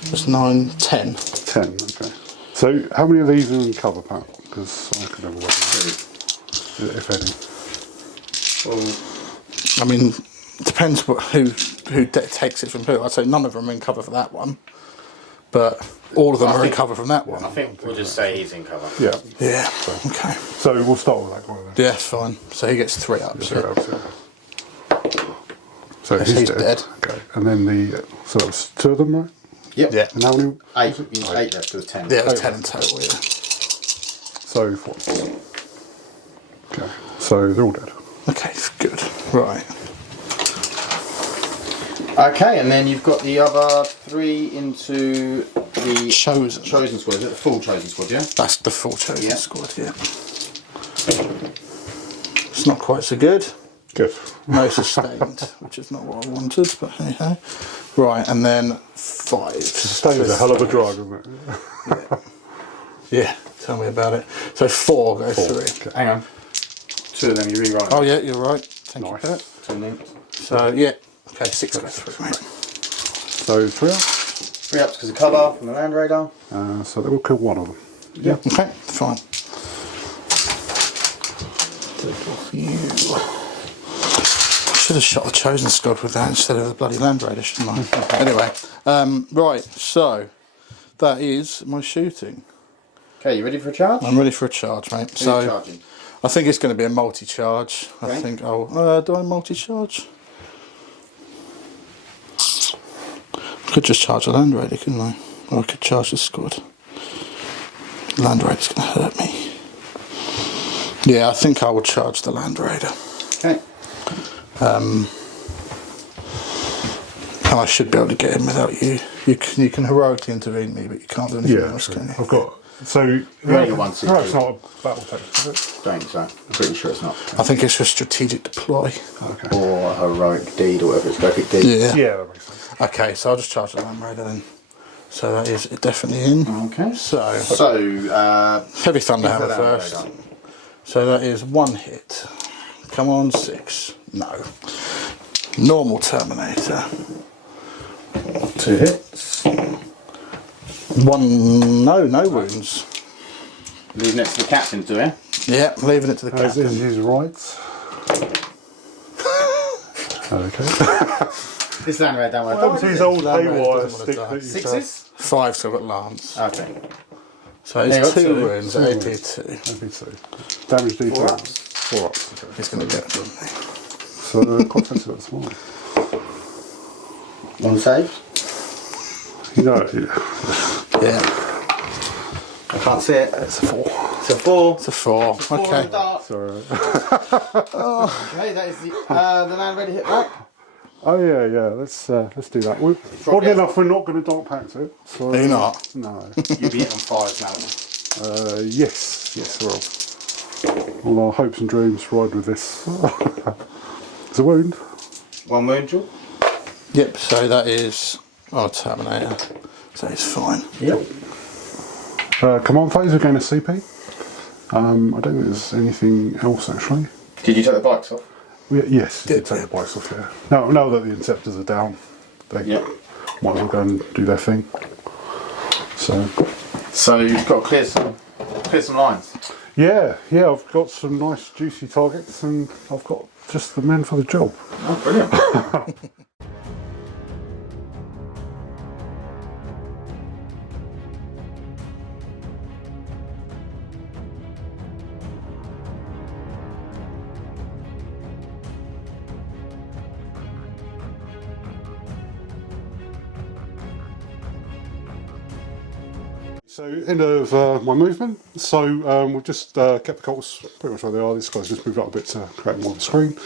That's 9, 10. 10. Okay. So how many of these are in cover, Pat? Because I could never work them, if any. Well, I mean, it depends who takes it from who. I'd say none of them are in cover for that one, but all of them are in cover from that one. I think we'll just say he's in cover. Yeah. Yeah. Okay. So we'll start with that guy then. Yeah, fine. So he gets 3 ups. Three ups, yeah. So he's dead. Okay. And then so that's 2 of them, right? Yep. Yeah. And how many? 8. 8 left to 10. Yeah, there's 10 in total. Yeah. So 4. Okay. So they're all dead. Okay, good. Right. Okay, and then you've got the other 3 into the Chosen squad. Is it the full chosen squad? Yeah. That's the full chosen Yeah. squad. Yeah. It's not quite so good. Good. No sustained, which is not what I wanted, but hey ho. Right, and then 5. Sustain is a hell of a drug, isn't it? Yeah, tell me about it. So 4 goes 3. Okay. Hang on. 2 of them you re-roll. Oh yeah, you're right. Thank you, Pat. 2 linked. So yeah, okay, 6 goes 3, mate. So 3 ups. 3 ups because of cover from the land radar. So they will kill 1 of them. Yeah. Okay, fine. I should have shot the chosen squad with that instead of the bloody land raider, shouldn't I? Anyway, right. So that is my shooting. Okay, you ready for a charge? I'm ready for a charge, mate. Who's So charging? I think it's going to be a multi-charge. Okay. I think I'll. Do I multi-charge? I could just charge a land raider, couldn't I? Or I could charge the squad. Land raider's going to hurt me. Yeah, I think I will charge the land raider. Okay. And I should be able to get him without you. You can heroically intervene me, but you can't do anything else, can you? I've got. So only got 1 it's not a battle text, is it? Don't so. I'm pretty sure it's not. I think it's a strategic deploy. Okay. Or a heroic deed or whatever it's epic deed. Yeah. Yeah, that makes sense. Okay, so I'll just charge the land raider then. So that is definitely in. Okay. So Heavy heavy thunderhammer first. So that is 1 hit. Come on, 6. No. Normal Terminator. 2 hits. 1. No wounds. Leave next to the captain, do you? Yeah, leaving it to the As captain. is his rights. Okay. This land radar don't That want was to his die. old Land Raider haywire doesn't wanna stick die. that you 6s? 5, so I've got Lance. Okay. So There you it's go, 2 two. wounds, 2 AP2. That'd be 2. Damage D4. 4 ups. 4 ups. Okay. He's going to get it, doesn't he? So quite offensive this morning. 1 save. You know, Yeah, I can't see it. it's a 4. It's a 4. it's a 4. Four in Okay. the dark. Sorry. Okay, that is the land ready hit back. Oh yeah. Let's do that. Oddly enough, we're not going to dark pact it. So, Are you not? No. You'll be hitting on 5s now. Yes, I will. All our hopes and dreams ride with this. It's a wound. 1 wound, Joel. Yep, so that is. Oh, Terminator. So it's fine. Yep. Command phase, we're going to CP. I don't think there's anything else actually. Did you take the bikes off? Yes, you Did, did take yeah. the bikes off, yeah. Now that the Inceptors are down, they Yep. might as well go and do their thing. So you've got to clear some lines. yeah, I've got some nice juicy targets and I've got just the men for the job. Oh, brilliant. So end of my movement. So we've just kept the cults pretty much where they are. This guy's just moved up a bit to create more of the screen.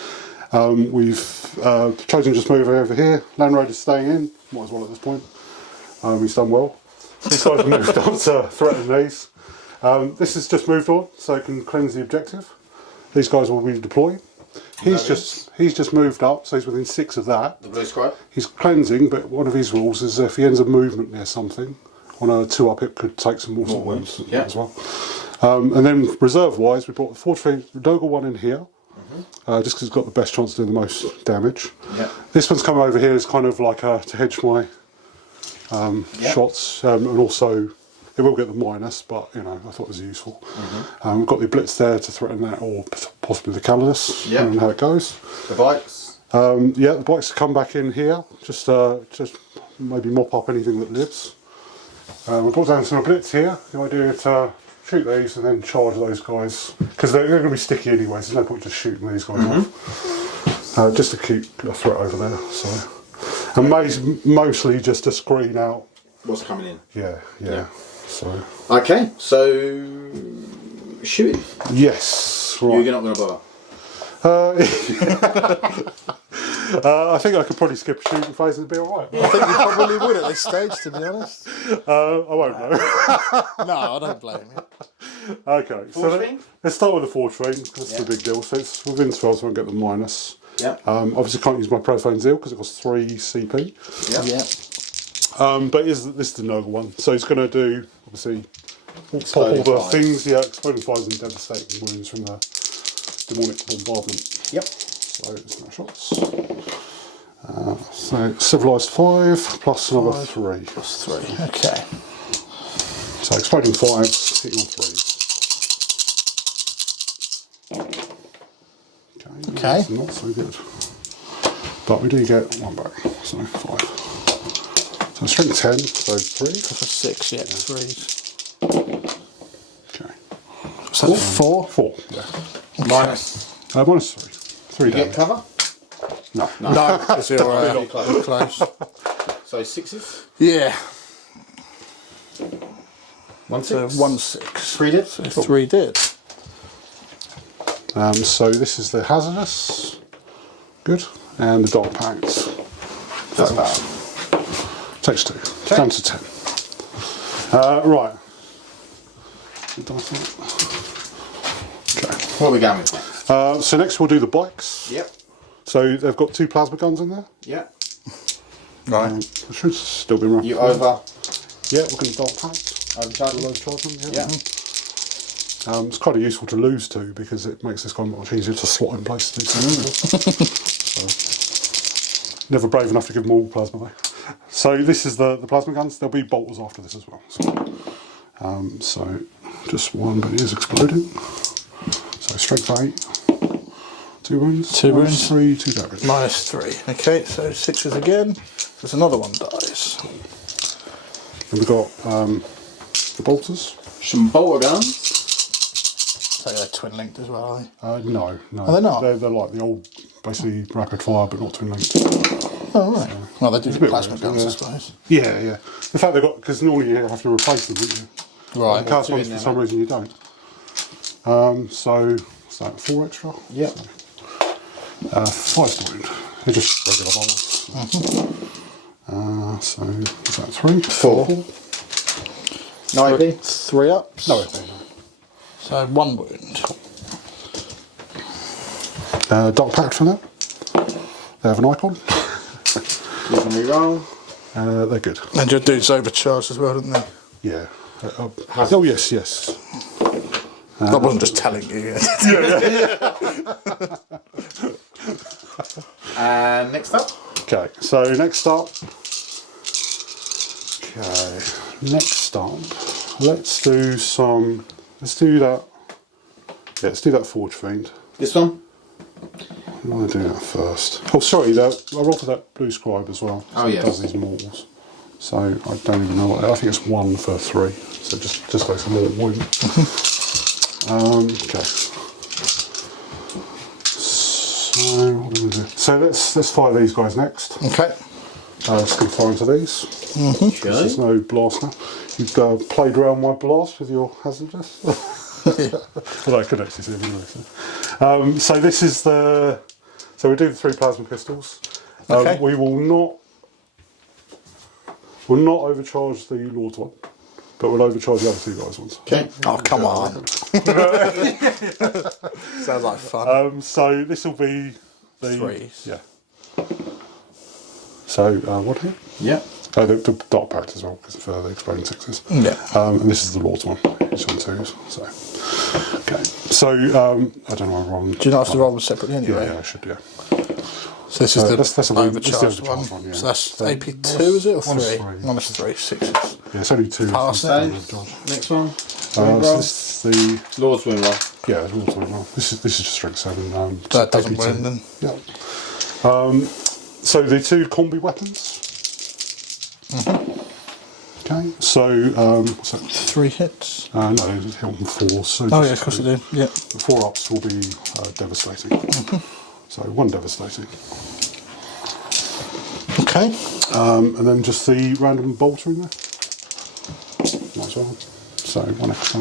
We've chosen to just move over here. Land Raider's staying in, might as well at this point. He's done well. These guys have moved on to threaten these. This has just moved on, so it can cleanse the objective. These guys will be deploying. He's just moved up, so he's within 6 of that. The blue squad. He's cleansing, but one of his rules is if he ends a movement near something, on a 2-up it could take some more wounds as well. And then reserve-wise, we brought the Forge Fiend Dogal one in here, just because it's got the best chance of doing the most damage. Yep. This one's come over here as kind of like to hedge my shots, and also it will get the minus, but you know I thought it was useful. We've got the Blitz there to threaten that, or possibly the Calidus, and how it goes. The bikes. The bikes come back in here, just maybe mop up anything that lives. We've got down some Blitz here. The idea is to shoot these and then charge those guys, because they're going to be sticky anyway, so there's no point just shooting these guys off. Just to keep a threat over there. So, and mostly just to screen out what's coming in. Yeah. So. Okay, so shooting. Yes. Right. You're not going to bother. I think I could probably skip a shooting phase and it'd be alright. I think you probably would at this stage, to be honest. I won't know. No, I don't blame you. Okay, so let's start with the Forge Fiend, because that's the big deal. So it's within 12, so I won't get the minus. Yeah. Obviously can't use my Profane Zeal because it costs 3 CP. Yeah. But this is the Nurgle one. So he's going to do, obviously, pop all the things, exploding fires and devastating wounds from the demonic bombardment. Yep. So it's no shots. So Civilised 5 plus another 3. Plus 3, okay. So exploding 5s, hitting on 3s. Okay. That's not so good. But we do get 1 back, so 5. So strength 10, so 3. Plus a 6, 3s. Okay. So 4? 4, yeah. Minus. Minus 3. 3 You damage. get cover? No. No, because you're close. So 6s? Yeah. 1 So 6. 1 6. 3 did? So 3 did. So this is the Hazardous. Good. And the Dark Pact. That's bad. Takes 2. Okay. Down to 10. Right. Okay. What are we going with? So next we'll do the bikes. Yep. So they've got 2 plasma guns in there. Yeah. Right. They should still be running. You over? Yeah, we're going to Dark Pact. Overcharge them? Overcharge them, Yeah. It's kind of useful to lose 2 because it makes this guy much easier to slot in place to do something. So, never brave enough to give them all plasma though. So this is the plasma guns. There'll be bolters after this as well. So just 1, but it is exploding. So strength 8, 2 wounds. 2 wounds. 3, 2 damage. Minus 3. Okay, so 6s again. There's another one dies. And we've got the bolters. Some bolter guns. So they're twin linked as well, are they? No. Are they not? They're like the old, basically rapid fire, but not twin linked. Oh, right. So, well, they do a bit plasma weird, guns, yeah. I suppose. Yeah. In fact, they've got, because normally you have to replace them, wouldn't you? Right. The cast ones, for some reason, you don't. So, what's that, 4 extra? Yeah. So, 5 wound. They're just regular bolts. So, is that 3? 4. 9 AP? 3 ups. No, it's 8. So 1 wound. Dark Pact for that. They have an icon. You can reroll. They're good. And your dude's overcharged as well, didn't they? Yeah. Oh, yes. I wasn't just telling you. And next up? Okay, so next up. Let's do some. Let's do that. Yeah, let's do that Forge Fiend. This one? I want to do that first. Oh, sorry, I rolled for that Blue Scribe as well. So Oh, it yes. does these mortals. So I don't even know what. I think it's 1 for 3. So just goes for mortal wound. Okay. So what do we do? So let's fire these guys next. Okay. Just going to fire into these. There's no blast now. You've played around my blast with your hazardous. Well, I could actually see it anyway. So this is the. So we do the 3 plasma pistols. Okay. We will not overcharge the Lord one, but we'll overcharge the other 2 guys ones. Okay. Oh, come on. Sounds like fun. So this will be the 3s. Yeah. So what here? Yeah. The Dark Pact as well, because of the exploding 6s. Yeah. And this is the Lord's one. Each on 2s. So okay. So I don't know why I'm. Do you not have to roll them separately anyway? Yeah, I should. Yeah. So this is the that's the overcharged overcharged one. one, yeah. So that's AP2, is it, or 3? Minus 3. -3, 6s. Yeah, it's only 2. Pass it. Next one. So this is the Lord's Wound roll. yeah, Lord's one. Well, this is just strength 7. That doesn't AP2. win then. Yeah. So the 2 combi weapons. Okay. So what's that? 3 hits. No, it's hit on 4. So Oh yeah, of course I do. Yeah. the 4 ups will be devastating. So 1 devastating. Okay. And then just the random bolter in there. Might as well. So 1 extra.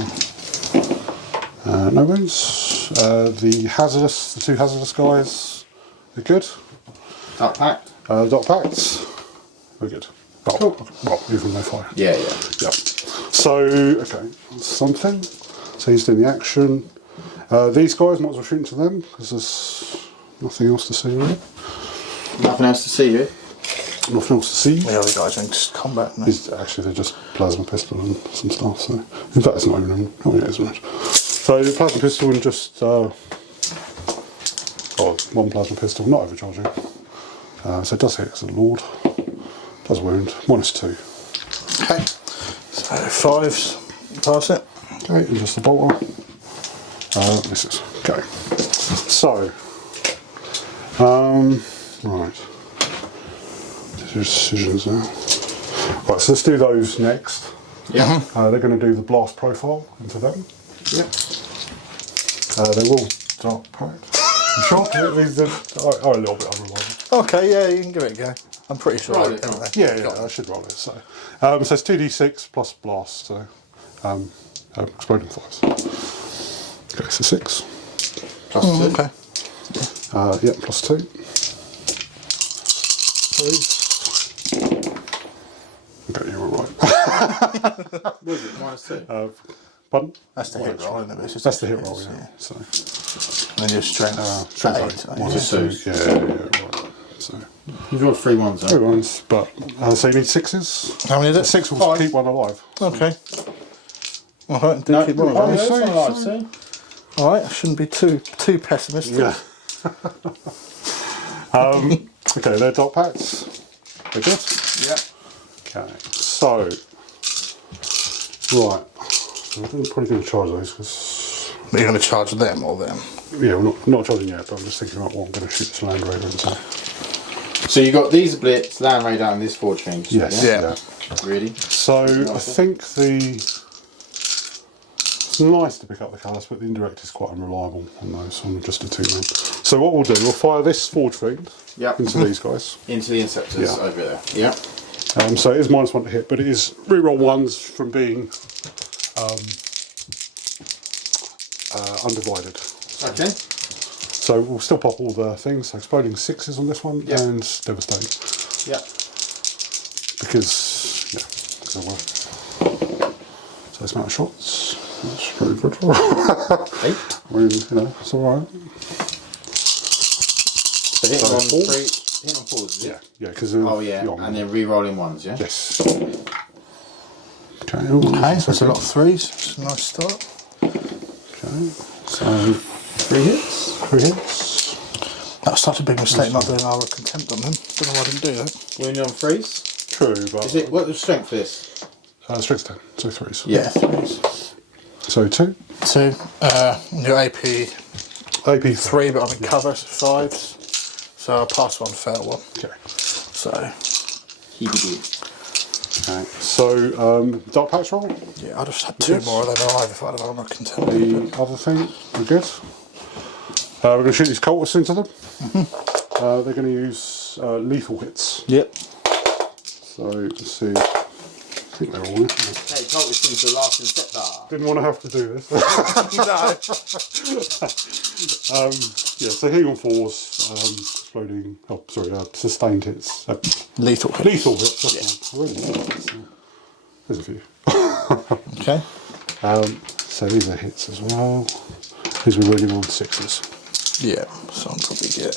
No wounds. The hazardous, the 2 hazardous guys, they're good. Dark Pact. Dot packs, we're good. Well, even no fire. Yeah. Yeah. So, okay, something. So he's doing the action. These guys, might as well shoot into them, because there's nothing else to see really. Nothing else to see here. Nothing else to see. The other guys in combat. They're just plasma pistol and some stuff. So, in fact, it's not even. Oh yeah, it's right. So plasma pistol and just 1 plasma pistol, not overcharging. So it does hit as a Lord. Does wound. -2. Okay. So 5s. Pass it. Okay, and just the bolter. This is okay. So, right. Decisions now. Right, so let's do those next. Yeah. They're going to do the blast profile into them. Yep. They will Dark Pact. Sure, these are a little bit unreliable. Okay, yeah, you can give it a go. I'm pretty sure Roll I it, can. roll. Yeah, I should roll it. So it's 2d6 plus blast. So exploding 5s. Okay, so 6. Plus 2. Okay. Yeah, plus 2. 3. Okay, you were right. What was it? -2. Pardon? That's the hit roll, isn't it? It's just That's the hit roll, yeah. So And your strength. strength 8. -2. Yeah, right. So You've got 3 ones, though. 3 ones, but so you need 6s. How many is it? 6 will 5. keep 1 alive. Okay. Alright, do No, keep rolling. oh, Oh, yeah, sorry, it's not alive, sorry. see? Alright, I shouldn't be too pessimistic. Yeah. Okay, they're Dark Pacts. They're good. Yeah. Okay, so right. I'm probably going to charge those because Are you going to charge them or them? yeah, we're not charging yet, but I'm just thinking about what I'm going to shoot this Land Raider into. So you got these Blitz, Land Raider, and this Forge Fiend. Yes. Yeah. Really? So I think it's nice to pick up the colours, but the indirect is quite unreliable on those. So I'm just a 2-man. So what we'll do, we'll fire this Forge Fiend Yep. into these guys. Into the Inceptors Yeah. over there. Yeah. So it is -1 to hit, but it is reroll 1s from being undivided. Okay. So we'll still pop all the things. So exploding 6s on this one Yep. and devastating Yeah. because I will. So this amount of shots. That's pretty good. 8. I mean, it's all right. So hit So on 4? 3. Hit on 4s, is it? Yeah, because Oh, yeah. And then re-rolling 1s, yeah? yes. Okay. Okay, so that's a lot of 3s. It's a nice start. Okay. So 3 hits. 3 hits. That was such a big mistake not doing our contempt on them. Don't know why I didn't do that. Wound on 3s. True, but Is it, what was strength for this? strength 10, so 3s. Yeah. 3s. So 2. 2. Your AP AP 3, but I'm in cover, so 5s. So I pass 1, fail 1. Okay. So, Heebie-doo. Okay. So Dark Patch roll. yeah, I'd have had 2 Yes. more of them alive if I'd have had my contempt. The other thing, we're good. We're going to shoot these cultists into them. They're going to use lethal hits. Yep. So let's see. I think they're all in. Hey, told us things the last inceptor. Didn't want to have to do this. No. Yeah, so hitting on 4s, exploding. Oh, sorry, sustained hits. Lethal hits. Lethal hits. That's one. I really like this. There's a few. Okay. So these are hits as well. These we're running on 6s. Yeah, so on top we get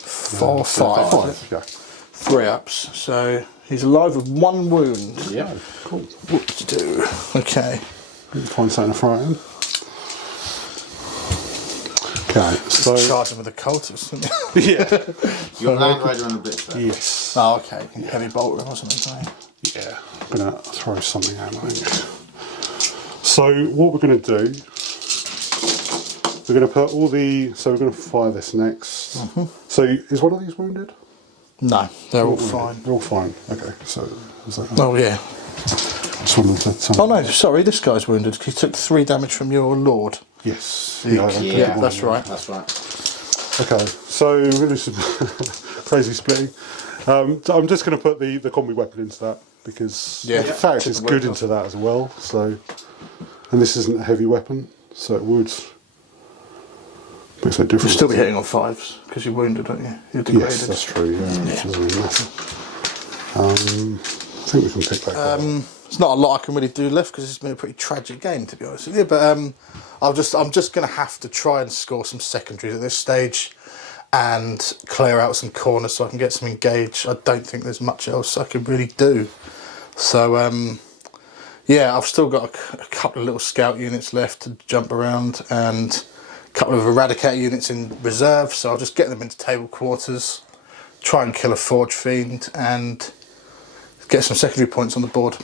4, 5. 5, yeah. 3 ups. So he's alive with 1 wound. Yeah. Cool. What to do? Okay. Find something to throw at him. Okay, so Charge him with a cultist, isn't yeah, Your Land Raider and the Blitz. There. yes, Oh, okay. Heavy bolt rim or something, don't you? yeah. I'm gonna throw something at him, I think. So what we're gonna do? We're gonna put all the. So we're gonna fire this next. So is one of these wounded? No, they're all fine. They're all fine. Okay, so is that? Oh, yeah. Just wanted to, Oh, no, sorry, this guy's wounded. He took 3 damage from your lord. Yes. Yeah, that's right. That's right. Okay, so we're going to do some crazy splitting. So I'm just going to put the combi weapon into that because Yeah. the fact is good into that as well. So, and this isn't a heavy weapon, so it would makes no difference. You'll still be hitting on 5s because you're wounded, don't you? You're degraded. Yes, that's true. Yeah, it doesn't really matter. I think we can pick that guy. There's not a lot I can really do left because it's been a pretty tragic game, to be honest with you. But I'm just going to have to try and score some secondaries at this stage and clear out some corners so I can get some engage. I don't think there's much else I can really do. So yeah, I've still got a couple of little scout units left to jump around and a couple of eradicator units in reserve. So I'll just get them into table quarters, try and kill a Forge Fiend and get some secondary points on the board.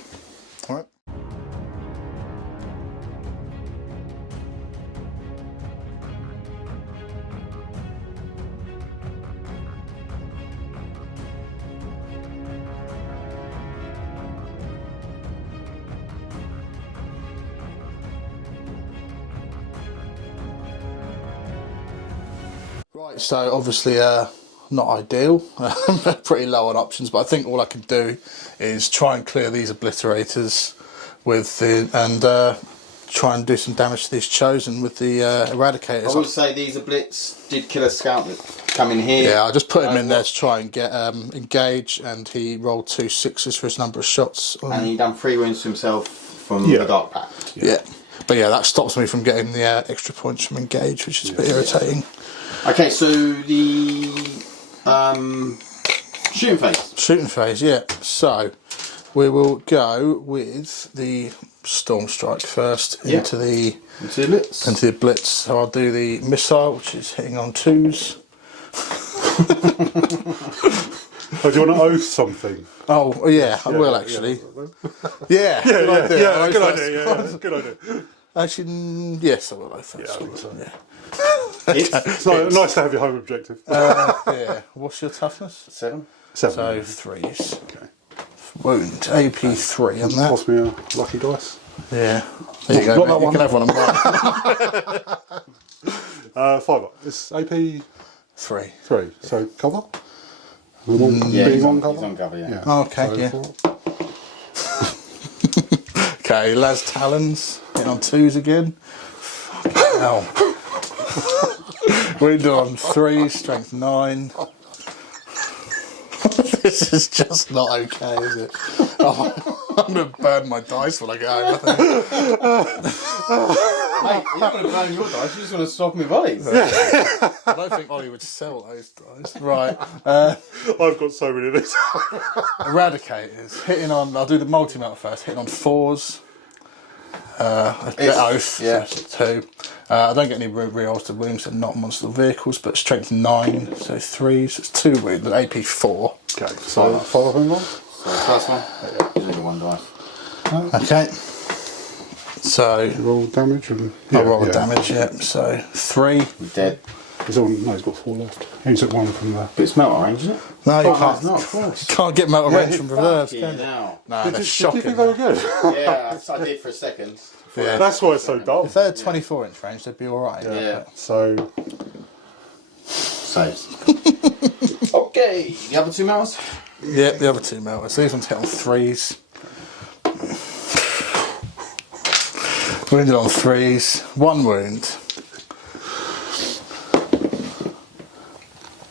All right. Right, so obviously not ideal, pretty low on options, but I think all I can do is try and clear these obliterators with the and try and do some damage to these chosen with the eradicators. I would say these Blitz did kill a scout that come in here. Yeah, I just put him in there to try and get engage, and he rolled 2 6s for his number of shots. And he done 3 wounds to himself from the Dark Pact. Yeah, but yeah, that stops me from getting the extra points from engage, which is a bit irritating. Okay, so the shooting phase. Shooting phase, yeah. So we will go with the Storm Strike first into the Blitz. into the Blitz. So I'll do the missile, which is hitting on 2s. Oh, do you want to oath something? Oh yeah, I will actually. Yeah, good idea. Good idea. Yeah, good idea. Actually, yes, I will oath. Yeah, I think so. Yeah. It's nice to have your home objective. Yeah. What's your toughness? 7. 7. So 3s. Okay. Wound AP 3 on that. Toss me a lucky dice. Yeah. There you go. Not Mate. that You one. can have one of mine. 5. It's AP 3. 3. So cover. Yeah, being he's on on cover. cover, yeah. Oh, okay, So yeah. 4. Okay, Las Talons hitting on 2s again. Fucking hell. Wound on 3, strength 9. This is just not okay, is it? Oh, I'm going to burn my dice when I get home, I think. Mate, you're not going to burn your dice, you're just going to swap them with Ollie's. I don't think Ollie would sell those dice. Right. I've got so many of these. Eradicators. Hitting on, I'll do the multi-melt first. Hitting on 4s. Oath, yeah. so 2. I don't get any re-rolls to wounds, so not monster vehicles, but strength 9, so 3, so it's 2 wounds, AP 4. Okay, so 5 of them on. So first one, you only 1 dice. Okay. So Roll damage and I'll roll the damage, yeah. So 3. You're dead. He's he's got 4 left. He took 1 from there. But it's melt orange, isn't it? No, you Oh, can't. it's not, of course. Can't get metal range from reserves, Fucking can you? hell. No, Did they're you shocking. think they were good? Yeah, I did for a second. Yeah. That's why it's so dull. If they had 24-inch range, they'd be alright. Yeah. So Saves. Okay, the other 2 metals? Yeah, the other 2 melters. These ones hit on 3s. Wounded on 3s. 1 wound.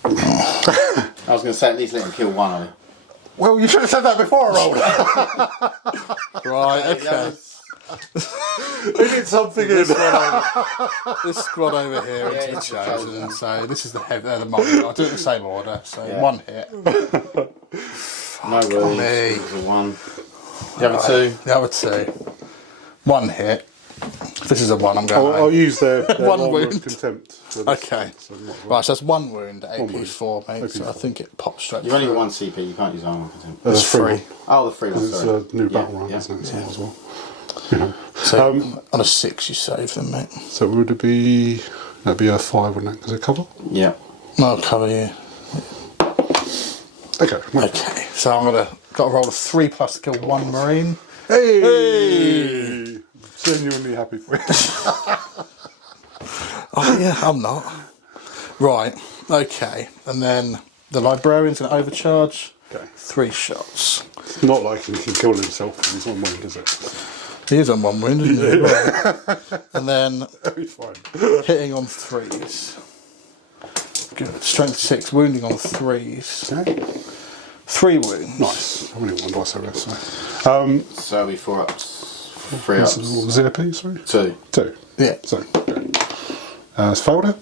I was going to say at least let him kill one of them. Well, you should have said that before I rolled. Right, okay. He did something in. This squad over here Yeah, into the it's the chosen. chosen. So this is the head. They're the multi. I'll do it in the same order. So Yeah. 1 hit. No worries. me. It was a 1. The other 2. The other 2. 1 hit. If this is a 1, I'm going. I'll use their One armor wound. of contempt. For this. Okay. So not Right, so that's 1 wound at One AP4, mate. So I AP4. think it pops straight. You've only got through. 1 CP, you can't use armor contempt. There's It's 3. Oh, the 3 It's ones, sorry. a new battle run, yeah. isn't it? So as well. So on a 6, you save them, mate. So would it be? That'd be a 5, wouldn't it? Because it cover. Yeah. I'll cover you. Okay. Right. Okay, so I'm got to roll a 3+ to kill 1 marine. Hey! Genuinely happy for you. Oh yeah, I'm not. Right. Okay, and then the librarian's going to overcharge. Okay. 3 shots. It's not like he can kill himself when he's on wound, is it? He is on 1 wound, isn't he? Right. And then He's fine. hitting on 3s. Good. Strength 6, wounding on 3s. Okay. 3 wounds. Nice. I've only got 1 dice over there, so. So it'll be 4 ups. 3 What ups. was it a P, sorry? 2. 2. Yeah. So, okay. It's failed it.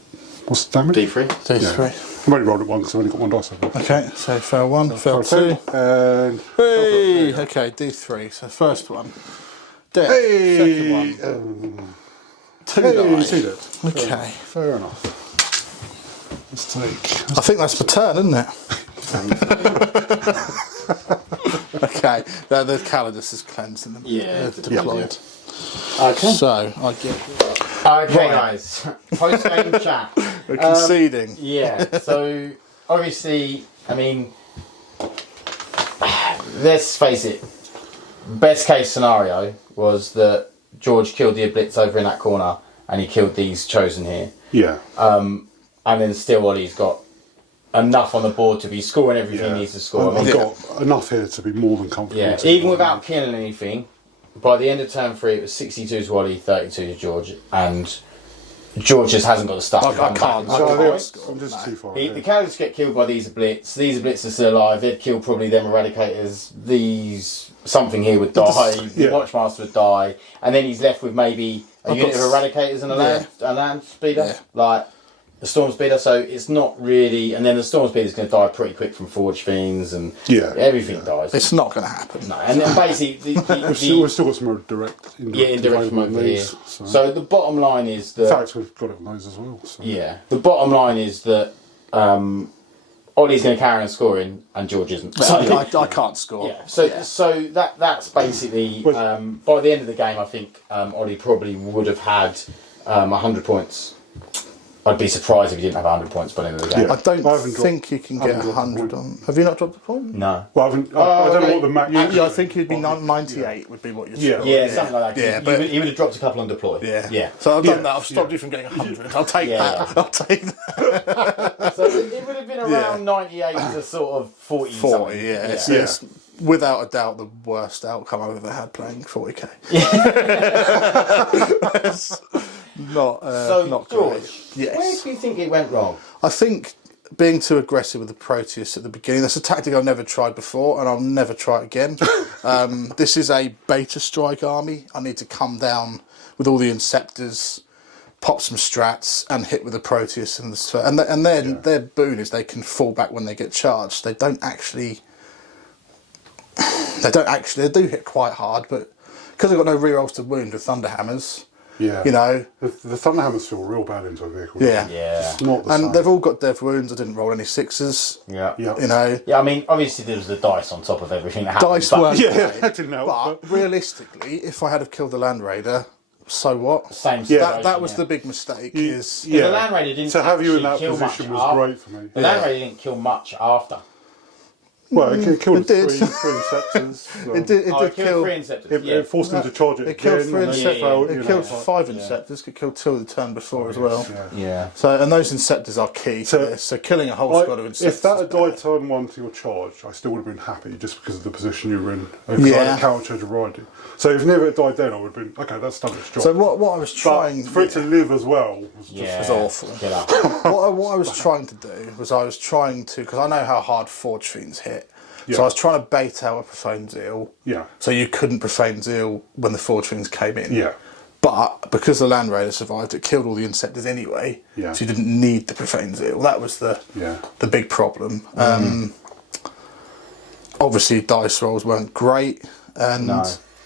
What's the damage? D3. D3. I've only rolled it once, so I've only got 1 dice over there. Okay, so fail 1, fail 2. And. Hey! Okay, D3. So first one. Death. Second one. 2 Hey, die. 2 dead. Okay. Fair enough. Let's take. I think that's per turn, isn't it? Okay. The Calidus is cleansed and Yeah. deployed. Okay. So I get Okay, guys. Post game chat. we're conceding. Yeah. So obviously, I mean, let's face it. Best case scenario was that George killed the Blitz over in that corner, and he killed these chosen here. Yeah. And then still Ollie's got enough on the board to be scoring everything he needs to score. I I've mean, got enough here to be more than comfortable. yeah, to even without killing anything, by the end of turn 3 it was 62 to Ollie, 32 to George, and George just hasn't got the stuff to come back and I So I score. think I'm just too far. The ahead. Cowards get killed by these Blitz. These Blitz are still alive. They'd kill probably them Eradicators. Something here would die. The Yeah. Watchmaster would die. And then he's left with maybe a unit of Eradicators and a land speeder. Yeah. Like the Storm Speeder. So it's not really... And then the Storm Speeder's going to die pretty quick from Forge Fiends and Yeah. everything dies. It's not going to happen. No, and then basically... We've still got some more indirect indirect from over here. these, So the bottom line is that... in fact, we've got it on those as well. So. Yeah. The bottom line is that Ollie's going to carry on scoring and George isn't. So, I can't score. yeah. So that's basically by the end of the game, I think Ollie probably would have had 100 points. I'd be surprised if he didn't have 100 points by the end of the game. Yeah. I don't I haven't think you can I get haven't dropped a 100 point. on. Have you not dropped a point? No. Well, I don't know what the max. Yeah, I think you'd be 98 would be what you'd Yeah. score. Yeah, something like that. Yeah, he, but- he would have dropped a couple on deploy. Yeah. Yeah. So I've done Yeah. that. I've stopped you from getting 100. I'll take Yeah, that. yeah. I'll take that. So it would have been around 98 to sort of 40. 40, something. yeah. It's, Yeah. it's without a doubt the worst outcome I've ever had playing 40k. It's not, So not George, great. Yes. where do you think it went wrong? I think being too aggressive with the Proteus at the beginning, that's a tactic I've never tried before and I'll never try it again. This is a beta strike army. I need to come down with all the Inceptors, pop some strats and hit with the Proteus and the Sphere. And their boon is they can fall back when they get charged. They do hit quite hard, but because they've got no rerolls to wound with Thunderhammers, Yeah. you know. The Thunderhammers feel real bad into a vehicle. Yeah. Yeah. It's not the And same. they've all got death wounds. I didn't roll any 6s, Yeah. Yeah. you know. Yeah, I mean, obviously there was the dice on top of everything that happened. Dice but weren't Yeah, great, that didn't help. but realistically, if I had have killed the Land Raider, so what? Same situation, That was yeah. the big mistake. You- Is yeah. The Land Raider didn't To have you in actually that kill position much was after. great for me. The Land Raider didn't kill much after. Well, it killed It did. three Inceptors. So It did It kill. killed 3 Inceptors. It forced them to charge it It killed again. 3 and then Inceptors. failed, It you know, killed it's like- 5 Inceptors. It killed 2 of the turn before as well. Yeah. So, and those Inceptors are key to this. So, killing a whole Like, squad of Inceptors. if that had is bad. died turn 1 to your charge, I still would have been happy just because of the position you were in. Because I had a counter charge of riding. So if never it died then, I would have been, okay, that's done its job. So what I was trying for it to live as well was just was awful. Get up. what I was trying to do was because I know how hard Forge Fiends hit. Yeah. So I was trying to bait out a Profane Zeal. Yeah. So you couldn't Profane Zeal when the Forge Fiends came in. Yeah. But because the Land Raider survived, it killed all the Inceptors anyway. Yeah. So you didn't need the Profane Zeal. That was the big problem. Obviously, dice rolls weren't great. And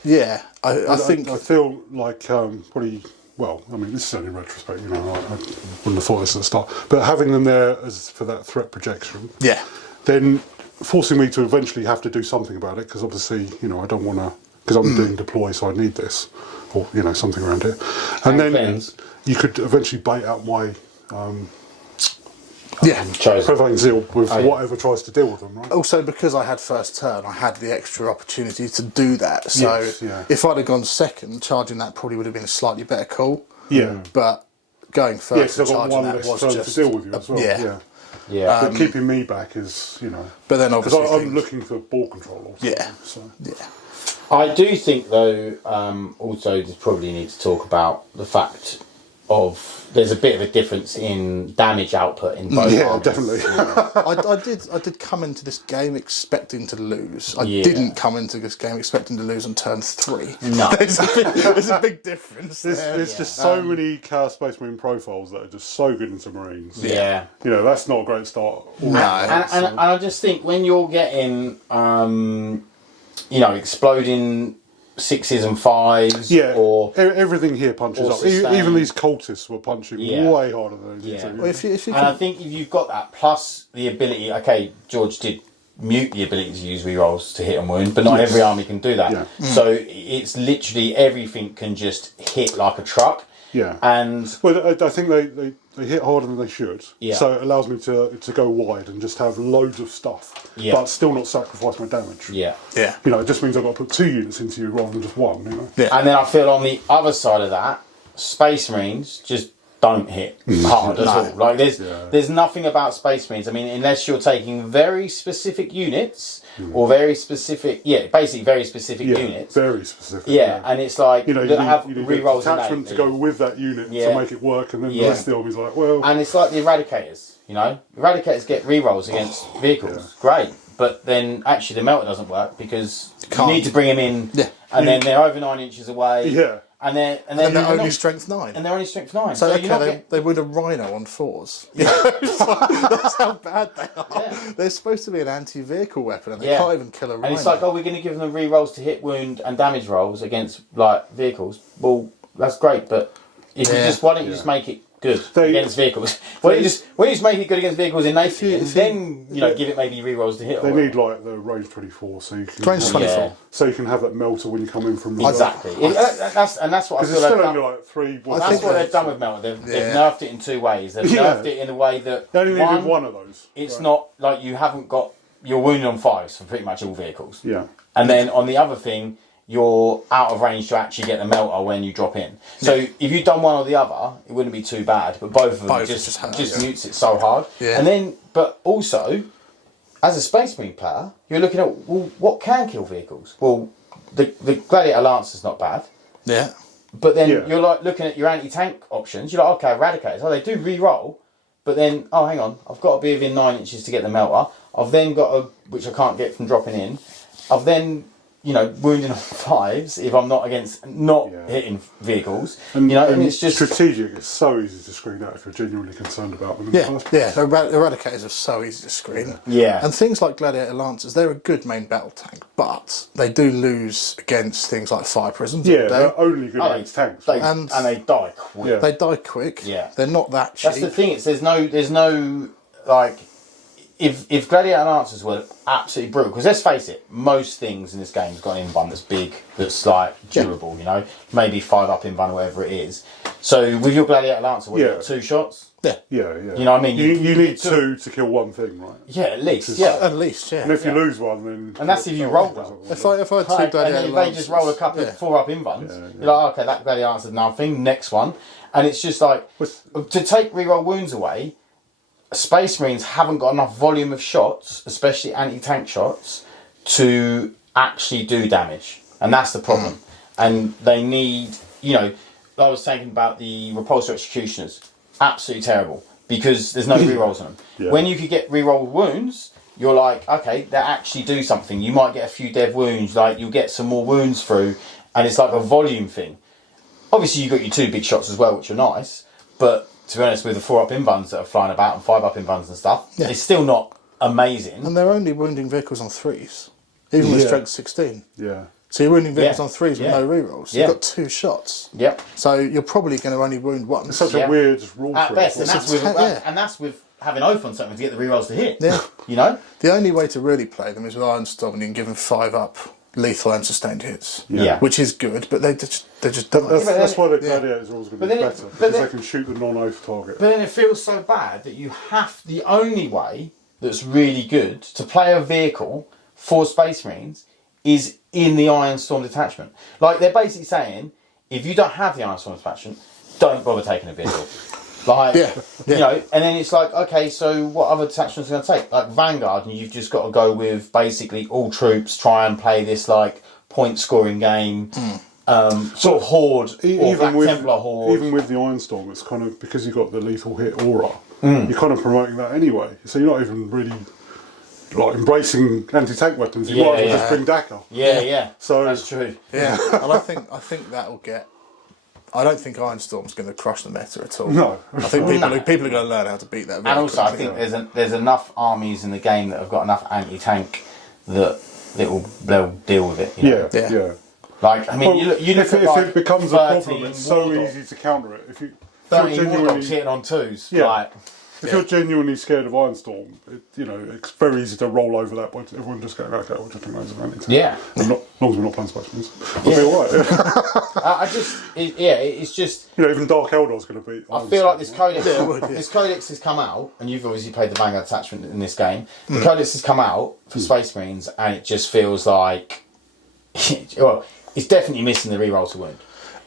yeah, I think... I feel like probably... Well, I mean, this is only in retrospect, you know, I wouldn't have thought this at the start. But having them there as for that threat projection... Yeah. Then forcing me to eventually have to do something about it, because obviously, you know, I don't want to... Because I'm doing deploy, so I need this. Or, you know, something around it. And then cleanse. you could eventually bait out my... Profane Zeal with whatever tries to deal with them, right? Also, because I had first turn, I had the extra opportunity to do that. So Yes, yeah. if I'd have gone second, charging that probably would have been a slightly better call. Yeah. But going first and I've got charging one that less was turn just... to deal with you as well. Yeah. Yeah. But keeping me back is, you know... But then Because obviously... I'm looking for ball control also. Yeah. So. Yeah. I do think, though, also you probably need to talk about the fact of there's a bit of a difference in damage output in both armies. Definitely. I did come into this game expecting to lose. I didn't come into this game expecting to lose on turn 3. No. There's a big difference. There's just so many Chaos Space Marine profiles that are just so good into Marines. Yeah. You know, that's not a great start. No. And I just think when you're getting, you know, exploding 6s and 5s, or everything here punches or up. sustain. Even these cultists were punching way harder than they need to. Well, if you and I think if you've got that plus the ability, okay, George did mute the ability to use rerolls to hit and wound, but not every army can do that. Yeah. So it's literally everything can just hit like a truck. Yeah. And well, I think they hit harder than they should. Yeah. So it allows me to go wide and just have loads of stuff, but still not sacrifice my damage. yeah. Yeah. You know, it just means I've got to put 2 units into you rather than just 1. You know. Yeah. And then I feel on the other side of that, Space Marines just don't hit hard at all. Like there's nothing about Space Marines. I mean, unless you're taking very specific units or very specific, basically very specific units. Very specific. Yeah, and it's like You know, that have you need rerolls attachment to go with that unit to make it work, and then the rest of the army's like, well. And it's like the Eradicators. You know, Eradicators get rerolls against vehicles. Great. But then actually the melter doesn't work because you need to bring them in, and then they're over 9 inches away. Yeah. And they're only strength 9. And they're only strength 9. So you're not they would a Rhino on 4s. That's how bad they are. Yeah. They're supposed to be an anti-vehicle weapon, and they can't even kill a Rhino. And it's like, we're going to give them rerolls to hit, wound, and damage rolls against like vehicles. Well, that's great, but if why don't you just make it good against vehicles? Why don't you just make it good against vehicles in Navy, and then give it maybe rerolls to hit? They need like the range 24, so you can range 24. So you can have that melter when you come in from the exactly. That's what I feel it's still like. only like 3. That's what they've done with Melter. They've nerfed it in 2 ways. They've nerfed it in a way that they only needed 1 of those. It's not like you haven't got you're wounded on 5s for pretty much all vehicles. Yeah. And then on the other thing, you're out of range to actually get the melter when you drop in. So if you'd done one or the other, it wouldn't be too bad. But both of them just mutes it so hard. Yeah. And then, but also, as a Space Marine player, you're looking at, well, what can kill vehicles? Well, the Gladiator Lancer's not bad. Yeah. But then you're like looking at your anti-tank options. You're like, okay, Eradicators. Oh, they do re-roll. But then, oh, hang on. I've got to be within 9 inches to get the melter. I've then got which I can't get from dropping in. I've then, wounding on 5s if I'm not hitting vehicles. And it's just strategic. It's so easy to screen out if you're genuinely concerned about them. Eradicators are so easy to screen. Yeah. And things like Gladiator Lancers, they're a good main battle tank, but they do lose against things like fire prisons. Yeah, they're only good against tanks. And they die quick. Yeah. They die quick. Yeah. They're not that cheap. That's the thing. There's no like. If Gladiator Lancers were absolutely brutal, because let's face it, most things in this game have got an invuln that's big, that's like durable, maybe 5 up invuln or whatever it is. So with your Gladiator Lancer, you got 2 shots? Yeah. Yeah. You know what I mean? You need two to kill one thing, right? Yeah, at least. is- Yeah. At least, yeah. And if you lose one, then And that's if you roll well. If I had two Like, and gladiator then if they just roll a couple of 4-up invuns, you're like, okay, that gladiator answered nothing. Next one, and it's just like to take reroll wounds away. Space Marines haven't got enough volume of shots, especially anti-tank shots, to actually do damage, and that's the problem. And they need, I was thinking about the repulsor executioners, absolutely terrible because there's no rerolls on them. Yeah. When you could get reroll wounds, you're like, okay, they actually do something. You might get a few dev wounds, like you'll get some more wounds through, and it's like a volume thing. Obviously, you've got your 2 big shots as well, which are nice, but to be honest, with the 4-up invuns that are flying about and 5-up invuns and stuff, it's still not amazing. And they're only wounding vehicles on 3s, even with strength 16. Yeah. So you're wounding vehicles on 3s with no rerolls. So you've got 2 shots. Yep. So you're probably going to only wound once. It's such a weird rule At for best, it. and that's with having oath on something to get the rerolls to hit. Yeah. You know? The only way to really play them is with Ironstorm, and you can give them 5-up lethal and sustained hits. Yeah. Which is good, but they just That's why the gladiators are always going to be then better, because they can shoot the non-oath target. But then it feels so bad that you have the only way that's really good to play a vehicle for Space Marines is in the Ironstorm detachment. Like they're basically saying, if you don't have the Ironstorm detachment, don't bother taking a vehicle. Like, you know, and then it's like, okay, so what other detachments are going to take? Like Vanguard, and you've just got to go with basically all troops, try and play this like point scoring game, sort of horde, or Black Templar horde. Even with the Ironstorm, it's kind of, because you've got the lethal hit aura, you're kind of promoting that anyway. So you're not even really like embracing anti-tank weapons. You might as well just bring Dakar. Yeah. So that's true. Yeah, and I think that will get. I don't think Ironstorm's going to crush the meta at all. No. I think people are going to learn how to beat that. And also, quickly. I think there's enough armies in the game that have got enough anti-tank that they'll deal with it. You know? Yeah. Like, I mean, Well, you look if at like it becomes a problem, 13 it's so War easy to counter it. If you're 13 War Dogs genuinely, hitting on 2s. Yeah. Like, if you're genuinely scared of Ironstorm, it's very easy to roll over that point. Everyone just going, okay, we'll just bring those advantage. yeah. As long as we're not playing Space Marines, we'll be alright. It's just. Even Dark Eldor's going to beat. I feel like this Ironstorm, codex, this codex has come out, and you've obviously played the Vanguard attachment in this game. The codex has come out for Space Marines, and it just feels like, well, it's definitely missing the reroll to wound.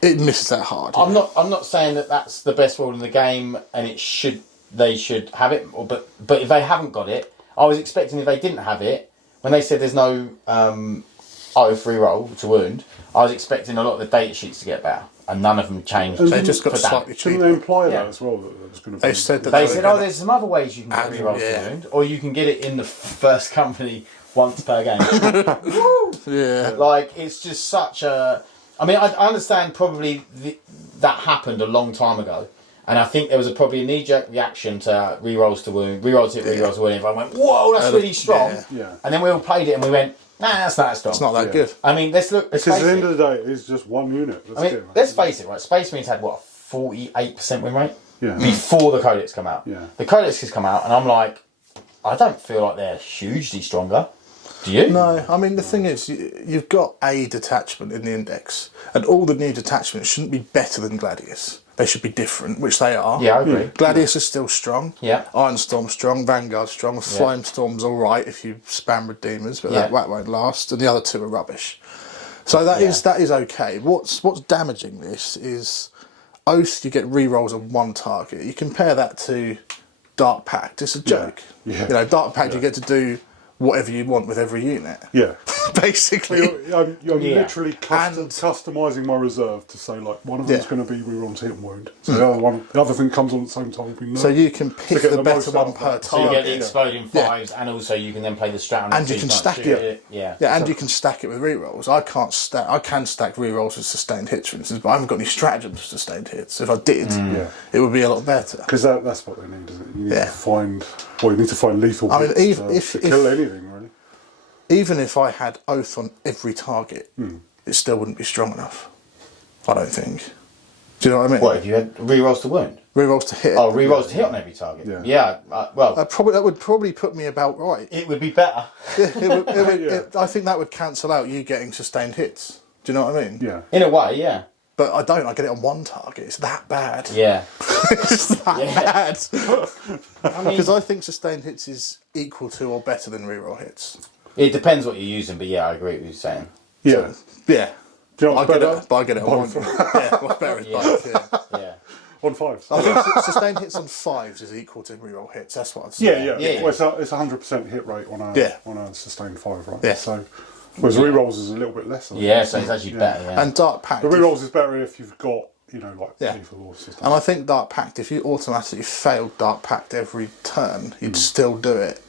it misses that hard. I'm not saying that that's the best rule in the game, and they should have it. But if they haven't got it, I was expecting if they didn't have it, when they said there's no oath reroll to wound, I was expecting a lot of the data sheets to get better, and none of them changed. They just got for that. slightly Didn't cheaper. they imply Yeah. that as well? That there was going to be. They said that They were said, gonna- there's some other ways you can get rerolls to wound, or you can get it in the first company once per game. Yeah. Like, it's just such a... I mean, I understand probably that happened a long time ago, and I think there was probably a knee-jerk reaction to rerolls to wound, rerolls to hit, rerolls to wound. Everyone went, whoa, that's really strong. Yeah. And then we all played it and we went, nah, that's not that strong. It's not that good. I mean, let's look... Because at the end of the day, it's just one unit. Let's face it, right? Space Marines had, what, 48% win rate? Yeah. Before the Codex come out. Yeah. The Codex has come out, and I'm like, I don't feel like they're hugely stronger. Do you? No, I mean, the thing is, you've got a detachment in the index, and all the new detachments shouldn't be better than Gladius. They should be different, which they are. Yeah, I agree. Gladius is still strong. Yeah. Ironstorm's strong, Vanguard's strong, Flamestorm's alright if you spam Redeemers, but that won't last, and the other two are rubbish. So that is okay. What's damaging this is Oath, you get rerolls on one target. You compare that to Dark Pact, it's a joke. Yeah. You know, Dark Pact you get to do whatever you want with every unit. Yeah. Basically. I'm literally customising my reserve to say, like, one of them's going to be reroll to hit and wound. So the other thing comes on at the same time will be no. So you can pick the better one per target. So you get the exploding fives, and also you can then play the strat. And you can stack it. Yeah, and you can stack it with rerolls. I can stack rerolls with sustained hits, for instance, but I haven't got any stratagems for sustained hits. If I did, it would be a lot better. Because that's what they need, isn't it? You need to find lethal hits to kill anything, really. Even if I had Oath on every target, it still wouldn't be strong enough. I don't think. Do you know what I mean? What, if you had rerolls to wound? Rerolls to hit. Oh, rerolls to hit on every target. Yeah. Well, that would probably put me about right. it would be better. I think that would cancel out you getting sustained hits. Do you know what I mean? Yeah. In a way, yeah. but I don't. I get it on one target. It's that bad. Yeah. It's that bad. I mean, Because I think sustained hits is equal to or better than reroll hits. it depends what you're using, but yeah, I agree with you saying. Yeah. Yeah. Do you know I what's get better? it, but I get it on one. Yeah, what's better is both. Yeah. Yeah. On 5s. I think sustained hits on 5s is equal to reroll hits. That's what I've said. Yeah. Well, it's 100% hit rate on a sustained 5, right? Yeah. So, whereas rerolls is a little bit less. Yeah, so it's actually better. Yeah. And Dark Pact. The rerolls is better if you've got, lethal or sustained. And I think Dark Pact, if you automatically failed Dark Pact every turn, you'd still do it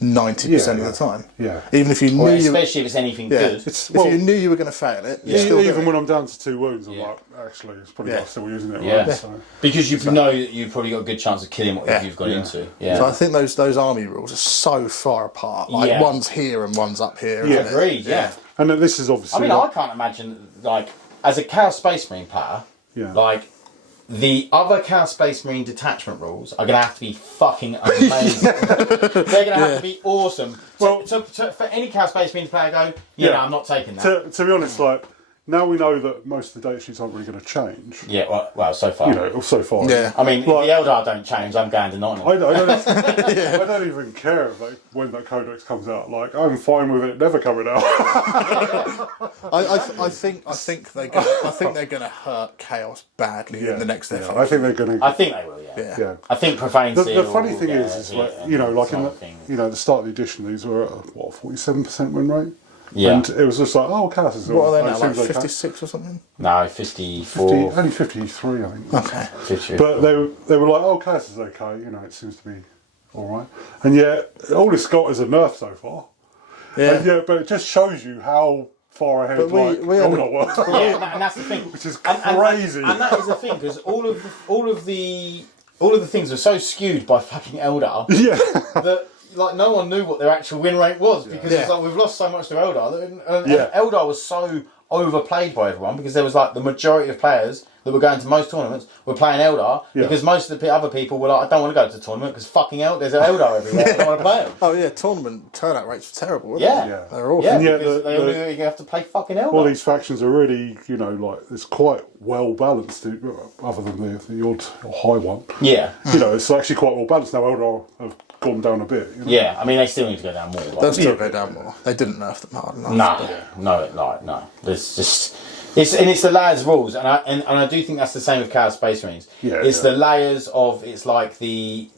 90% of the time. Yeah. Even if you knew especially if it's anything good. if you knew you were going to fail it, you still even do when I'm down to 2 wounds, I'm like, actually, it's probably worth still using it. Yeah. Right? So. Because you know you've probably got a good chance of killing what you've got into. Yeah. So I think those army rules are so far apart. Like one's here and one's up here. Yeah. Agreed, yeah. And then this is obviously... I mean, I can't imagine, like, as a Chaos Space Marine player, like, the other Chaos Space Marine detachment rules are going to have to be fucking amazing. They're going to have to be awesome. Well, for any Chaos Space Marine player to go, no, I'm not taking that. To be honest, like, now we know that most of the data sheets aren't really going to change. Yeah, well, so far. So far. Yeah. I mean, like, if the Eldar don't change, I'm going to Nottingham. I don't even care when that codex comes out. Like, I'm fine with it never coming out. I think they're gonna hurt Chaos badly in the next FAQ. I think they're going to. I think they will. Yeah. I think Profane The Seal. funny thing is like, the start of the edition, these were at, 47% win rate. Yeah. And it was just like, Chaos is What are they now, like seems 56 or something? No, 54. only 53, I think. Okay. 53. But they were like, Chaos is okay, it seems to be alright. And yet, all it's got is a nerf so far. Yeah. But it just shows you how far ahead we Eldar were. Yeah, and that's the thing. Which is crazy. And that is the thing, because all of the things are so skewed by fucking Eldar that like no one knew what their actual win rate was because it's like we've lost so much to Eldar. And Eldar was so overplayed by everyone because there was like the majority of players that were going to most tournaments were playing Eldar because most of the other people were like, I don't want to go to the tournament because fucking there's an Eldar everywhere. I don't want to play them. Oh yeah, tournament turnout rates were terrible. Weren't Yeah. they? They're awful. Yeah, Yeah, because they all knew you have to play fucking Eldar. All these factions are really, like, it's quite well balanced, other than the odd high one. Yeah. It's actually quite well balanced now. Eldar have gone down a bit. Yeah, I mean, they still need to go down more. They'll still go down more. They didn't nerf them hard enough. No. There's just... It's the layers rules, and I do think that's the same with Chaos Space Marines. It's the layers of, it's like the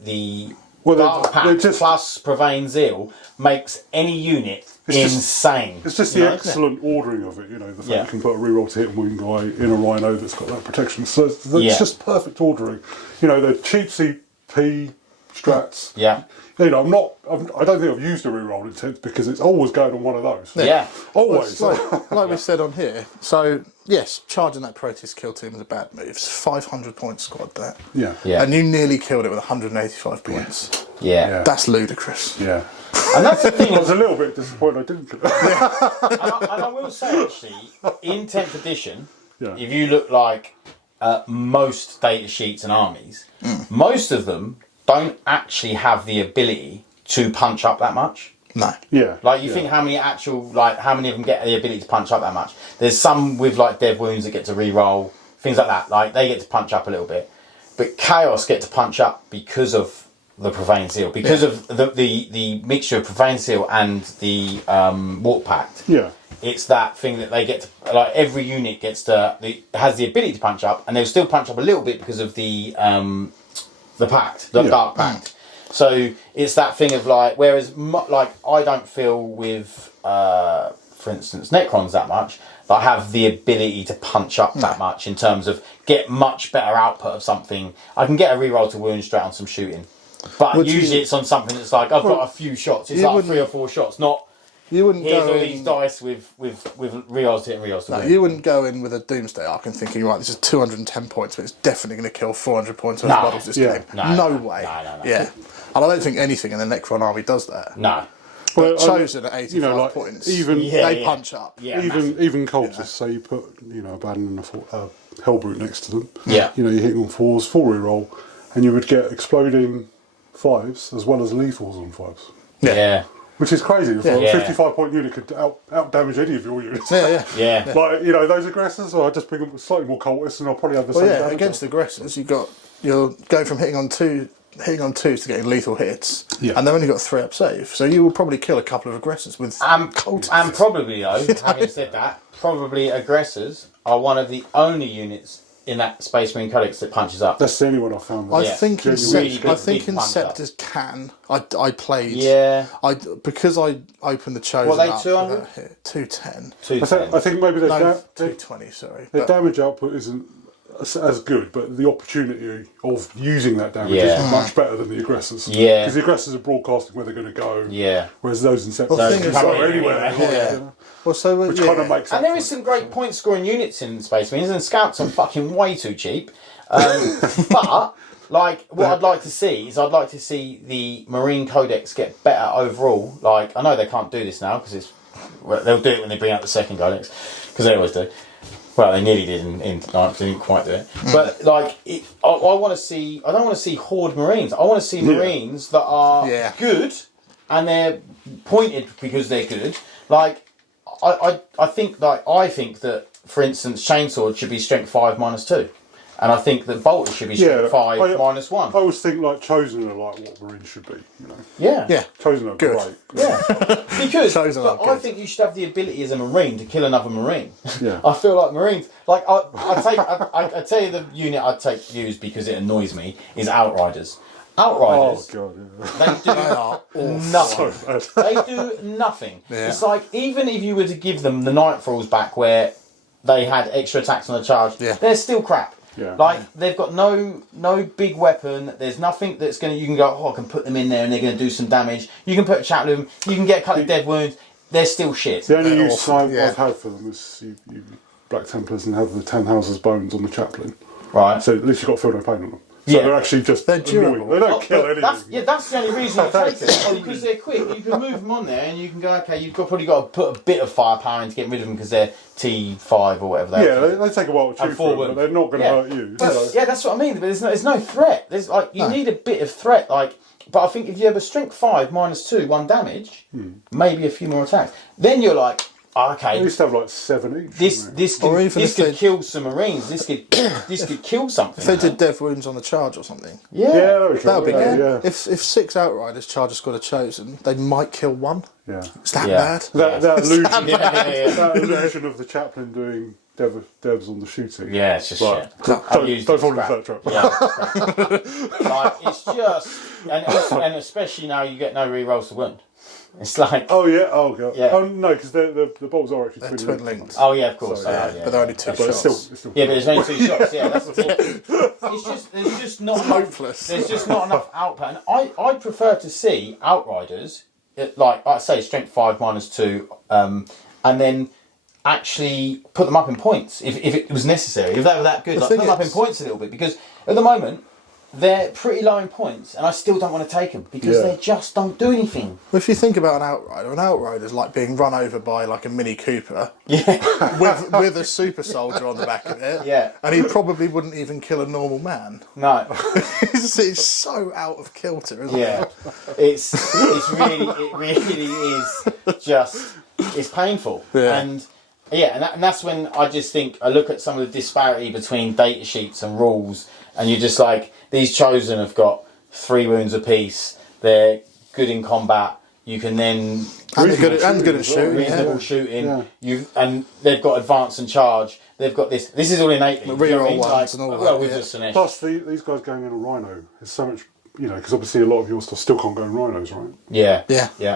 Dark Pact plus Profane Zeal makes any unit insane. It's just the excellent ordering of it, the fact you can put a reroll to hit and wound guy in a Rhino that's got that protection. So it's just perfect ordering. The cheap CP strats. Yeah. I don't think I've used a reroll intent because it's always going on one of those. Yeah. Always. Like we said on here. So, yes, charging that Protist kill team is a bad move. It's 500 point squad there. Yeah. And you nearly killed it with 185 points. Yeah. That's ludicrous. Yeah. And that's the thing. I was a little bit disappointed I didn't kill it. And I will say, actually, in 10th edition, if you look like most data sheets and armies, most of them don't actually have the ability to punch up that much. No. Yeah. Like, you think how many of them get the ability to punch up that much? There's some with, like, dev wounds that get to re-roll, things like that. Like, they get to punch up a little bit. But Chaos get to punch up because of the Profane Seal, because of the mixture of Profane Seal and the Warp Pact. Yeah. It's that thing that they get to, like, every unit has the ability to punch up, and they'll still punch up a little bit because of the Pact, the Dark Pact. So it's that thing of like, whereas I don't feel with, for instance, Necrons that much, that I have the ability to punch up that much in terms of get much better output of something. I can get a reroll to wound straight on some shooting, but usually it's on something that's like I've got a few shots. It's like 3 or 4 shots, not. You wouldn't here's go all these dice with rerolls to hit and rerolls to win. You wouldn't go in with a Doomsday Arc and thinking, right, this is 210 points, but it's definitely going to kill 400 points of models this game. No way. No. Yeah. And I don't think anything in the Necron army does that. No. But Chosen at 85 points, they punch up. Yeah, even cultists, say you put a Baden and a Hellbrute next to them. Yeah. You hit them on 4s, 4 reroll, and you would get exploding 5s as well as lethals on 5s. Yeah. Which is crazy. Yeah. A 55-point unit could out damage any of your units. Yeah. Like, you know, those aggressors, well, I'll just bring them slightly more cultists and I'll probably have the same damage. Against aggressors, you're going from hitting on twos to getting lethal hits, and they've only got 3 up save, so you will probably kill a couple of aggressors with cultists. And probably though, having said that, probably aggressors are one of the only units in that Space Marine Codex that punches up. That's the only one I found. I think really Inceptors can. I played. Yeah. Because I opened the Chosen. What are they, up 200? without hit, 210. 210. I think maybe No, 220. Sorry. their damage output isn't as good, but the opportunity of using that damage is much better than the aggressors. Yeah. Because the aggressors are broadcasting where they're going to go. Yeah. Whereas those Inceptors Well, the thing can is, go like, anywhere. Yeah. Well, so Which kind of makes And there is some great point scoring units in Space Marines, and Scouts are fucking way too cheap. But like, what I'd like to see is the Marine Codex get better overall. Like, I know they can't do this now because they'll do it when they bring out the second Codex, because they always do. Well, they nearly did in Ninth, they didn't quite do it. But like, I want to see. I don't want to see Horde Marines. I want to see Marines that are good, and they're pointed because they're good. Like, I think that, for instance, Chainsword should be strength 5 -2. And I think that Bolter should be strength 5 -1. I always think like Chosen are like what Marines should be, you know. Yeah. Chosen are Good. great. Yeah, because Chosen are I good. think you should have the ability as a Marine to kill another Marine. Yeah. I feel like Marines, like I tell you the unit I'd use because it annoys me is Outriders. Outriders. Oh god, They are do nothing. They do nothing. Yeah. It's like, even if you were to give them the Nightfalls back where they had extra attacks on the charge, they're still crap. Yeah. Like, they've got no big weapon. There's nothing that's going to... You can go, I can put them in there and they're going to do some damage. You can put a chat with them. You can get a couple of dead wounds. They're still shit. The only use awful, I've had for them is you Black Templars and have the 10 houses bones on the chaplain. Right. So at least you've got feel no pain on them. So they're actually just They're durable. annoying. They don't kill anything. That's the only reason you take them. Because they're quick. You can move them on there and you can go, okay, probably got to put a bit of firepower into getting rid of them because they're T5 or whatever they are. They take a while to chew through them, but they're not going to hurt you. But, yeah, that's what I mean. But there's no threat. There's like, you need a bit of threat. Like, but I think if you have a strength 5 -2, 1 damage, maybe a few more attacks, then you're like, okay. They used to have like 7 each. This could kill some Marines. This could kill something. If they did death wounds on the charge or something. Yeah, that would be good. Yeah. If 6 Outriders charge a squad of Chosen, they might kill 1. Yeah. Is that bad? That illusion, yeah. that illusion of the chaplain doing devs on the shooting. Yeah, it's just shit. Don't fall into that trap. Yeah, like, it's just, and especially now you get no rerolls to wound. It's like, oh god, yeah. Oh no, because the bolts are actually twin linked. Oh yeah, of course. So, but they're only 2 but shots. it's still Yeah, but there's only 2 shots. Yeah, that's the thing. There's just not hopeless. There's just not enough output. And I prefer to see Outriders, like I say, strength 5 -2, and then actually put them up in points if it was necessary. If they were that good, like, put them up in points a little bit, because at the moment they're pretty low in points, and I still don't want to take them because they just don't do anything. Well, if you think about an outrider is like being run over by like a Mini Cooper, with a super soldier on the back of it, and he probably wouldn't even kill a normal man. No, it's so out of kilter, isn't it? it really is just, it's painful, and that's when I just think, I look at some of the disparity between data sheets and rules, and you're just like, these Chosen have got 3 wounds apiece. They're good in combat. You can then good at shooting. Reasonable shooting. And they've got advance and charge. They've got this. This is all innately. Reroll ones and all that. With the Sinesh. Plus, these guys going in a Rhino is so much. You know, because obviously a lot of your stuff still can't go in Rhinos, right? Yeah.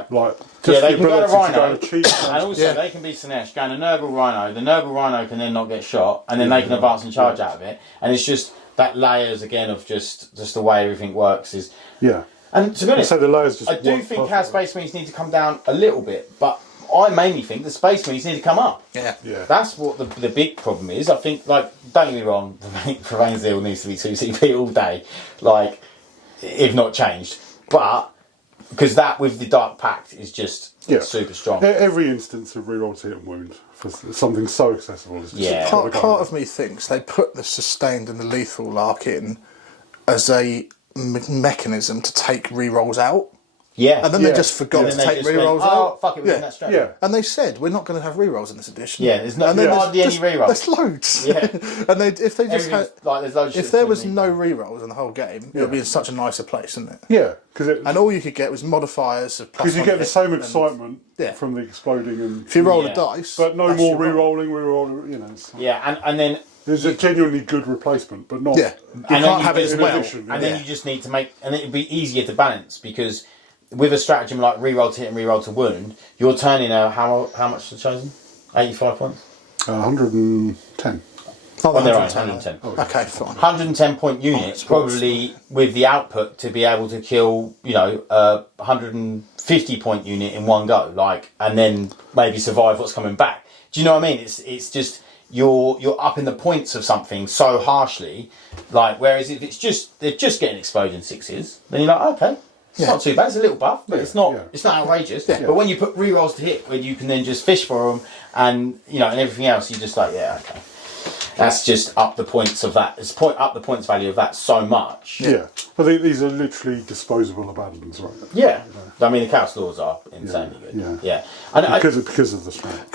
Like, they can go to Rhino, and also they can be Sinesh, going to Nurgle Rhino. The Nurgle Rhino can then not get shot, and then they can advance and charge out of it. And it's just that layers again of just the way everything works is. Yeah. And to be honest, so the layers just I do think how Space Marines need to come down a little bit, but I mainly think the Space Marines need to come up. Yeah. That's what the big problem is. I think, like, don't get me wrong, Vervain Zeal needs to be 2CP all day, like, if not changed. But because that with the Dark Pact is just super strong. Every instance of reroll to hit and wound for something so accessible is just part of me thinks they put the sustained and the lethal arc in as a mechanism to take rerolls out. Yeah. And then they just forgot And to then they take just went, rerolls oh, out. fuck it, we're doing that straight. Yeah. And they said we're not going to have rerolls in this edition. Yeah, there's no- And then hardly any rerolls. There's loads. Yeah. And if they just had, Everything's like, there's loads of if shit there was between no rerolls in the whole game, it would be in such a nicer place, wouldn't it? Yeah, because And all you could get was modifiers of plus you one get the hit same and- excitement Yeah. from the exploding and. If you roll Yeah. a dice, But no that's more your roll. re-rolling, you know. Yeah, and then There's a genuinely good replacement, but not. Yeah, you and then can't you have it just- as well. addition, and yeah. then you just need to make, and it'd be easier to balance because with a stratagem like reroll to hit and reroll to wound, you're turning how much to chosen? 85 points. 110. Oh, On their own, 110. 110. Okay, fine. 110 point unit, probably with the output to be able to kill, a 150 point unit in one go, and then maybe survive what's coming back. Do you know what I mean? It's just you're up in the points of something so harshly, whereas if they're just getting exploding sixes, then you're like, okay. It's not too bad. It's a little buff, but it's not outrageous. Yeah. But when you put rerolls to hit, when you can then just fish for them, and and everything else, you're just like, yeah, okay. That's just up the points of that. It's up the points value of that so much. Yeah. But these are literally disposable abandons, right? Yeah. I mean, the Chaos Lords are insanely good. Yeah. And Because of the strat.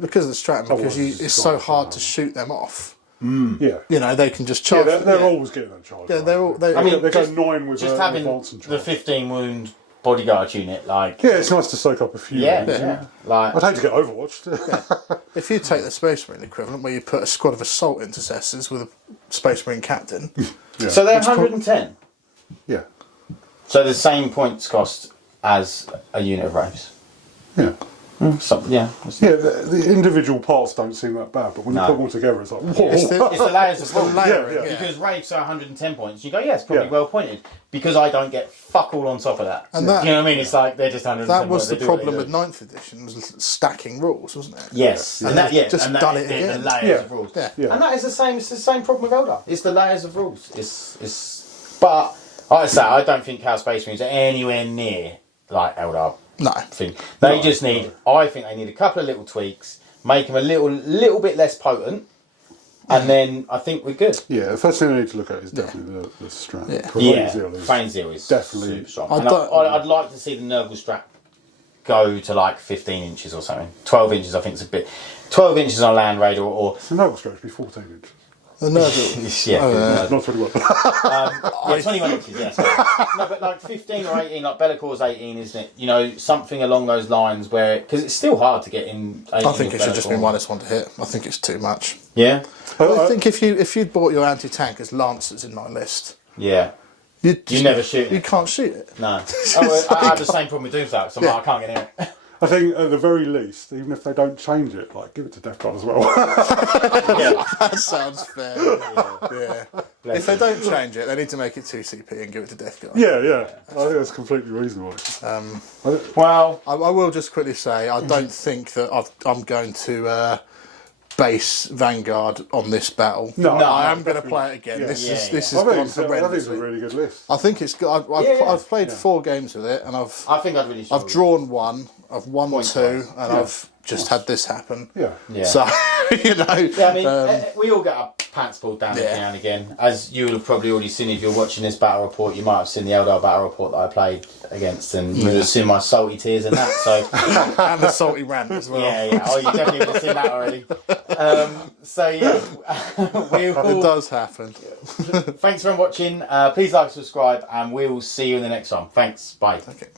Because of the strat, because it's so hard to shoot them off. Yeah. They can just charge. They're always getting that charge. Yeah, right? they're all. I mean, they go just, 9 with just an having advance and the charge. 15 wound bodyguard unit, Yeah, it's nice to soak up a few. yeah. wounds, Like, I'd hate to get overwatched. If you take the Space Marine equivalent, where you put a squad of assault intercessors with a Space Marine captain, so they're 110. Yeah. So the same points cost as a unit of Raves. Yeah. So, yeah. Yeah, the individual parts don't seem that bad, but when you No. put them all together, it's like, whoa. it's the, It's the layers of rules. layering, Yeah. Because Raves are 110 points. You go, yeah, it's probably Yeah. well pointed. Because I don't get fuck all on top of that. And that- you know what I mean? It's like they're just 110 that was points. the They do what they problem do. with 9th edition, was stacking rules, wasn't it? Yes, Yeah. and that Just and that done is it the again. layers Yeah. of rules. Yeah. Yeah. And that is the same. It's the same problem with Eldar. It's the layers of rules. But like I say, I don't think Chaos Space Marines are anywhere near like Eldar No. thing. They just need. I think they need a couple of little tweaks, make them a little bit less potent, and then I think we're good. Yeah, the first thing I need to look at is definitely the strat. Yeah. Yeah, Zeal is- Fane Zeal is definitely- super strong. I And don't- I'd like to see the Nurgle strap go to like 15 inches or something. 12 inches, I think, is a bit. 12 inches on Land Raider or The Nurgle stretch would be 14 inches. The Nurgle. yeah, Not 21. yeah, 21 inches. Yeah, sorry. No, but like 15 or 18, like Bellacor's 18, isn't it? Something along those lines where because it's still hard to get in. 18 I think with it should just be Bellacore. -1 to hit. I think it's too much. Yeah, I think if you'd bought your anti-tank as Lancers in my list, yeah. you never shoot it. You can't shoot it. No, I have the same problem with Doomsday. So I'm like, I can't get in it. I think at the very least, even if they don't change it, give it to Death Guard as well. Yeah. That sounds fair. Yeah. If they don't change it, they need to make it 2 CP and give it to Death Guard. yeah. I think that's completely reasonable. Well, I will just quickly say I don't think that I'm going to base Vanguard on this battle. No, I am going to play it again. Yeah. This is Yeah. I think gone it's a horrendously. really good list. I think it's good. I've played 4 games with it, and I think I'd really. I've drawn 1, I've won Point 2, wise. and I've just had this happen. Yeah. Yeah. So Yeah, I mean, we all get our pants pulled down every Yeah. now and again. As you would have probably already seen if you're watching this battle report, you might have seen the Eldar battle report that I played against, and you would have seen my salty tears and that. So and the salty rant as well. yeah. Oh, you definitely would have seen that already. So yeah, It does happen. thanks for watching. Please like, subscribe, and we will see you in the next one. Thanks. Bye. Okay.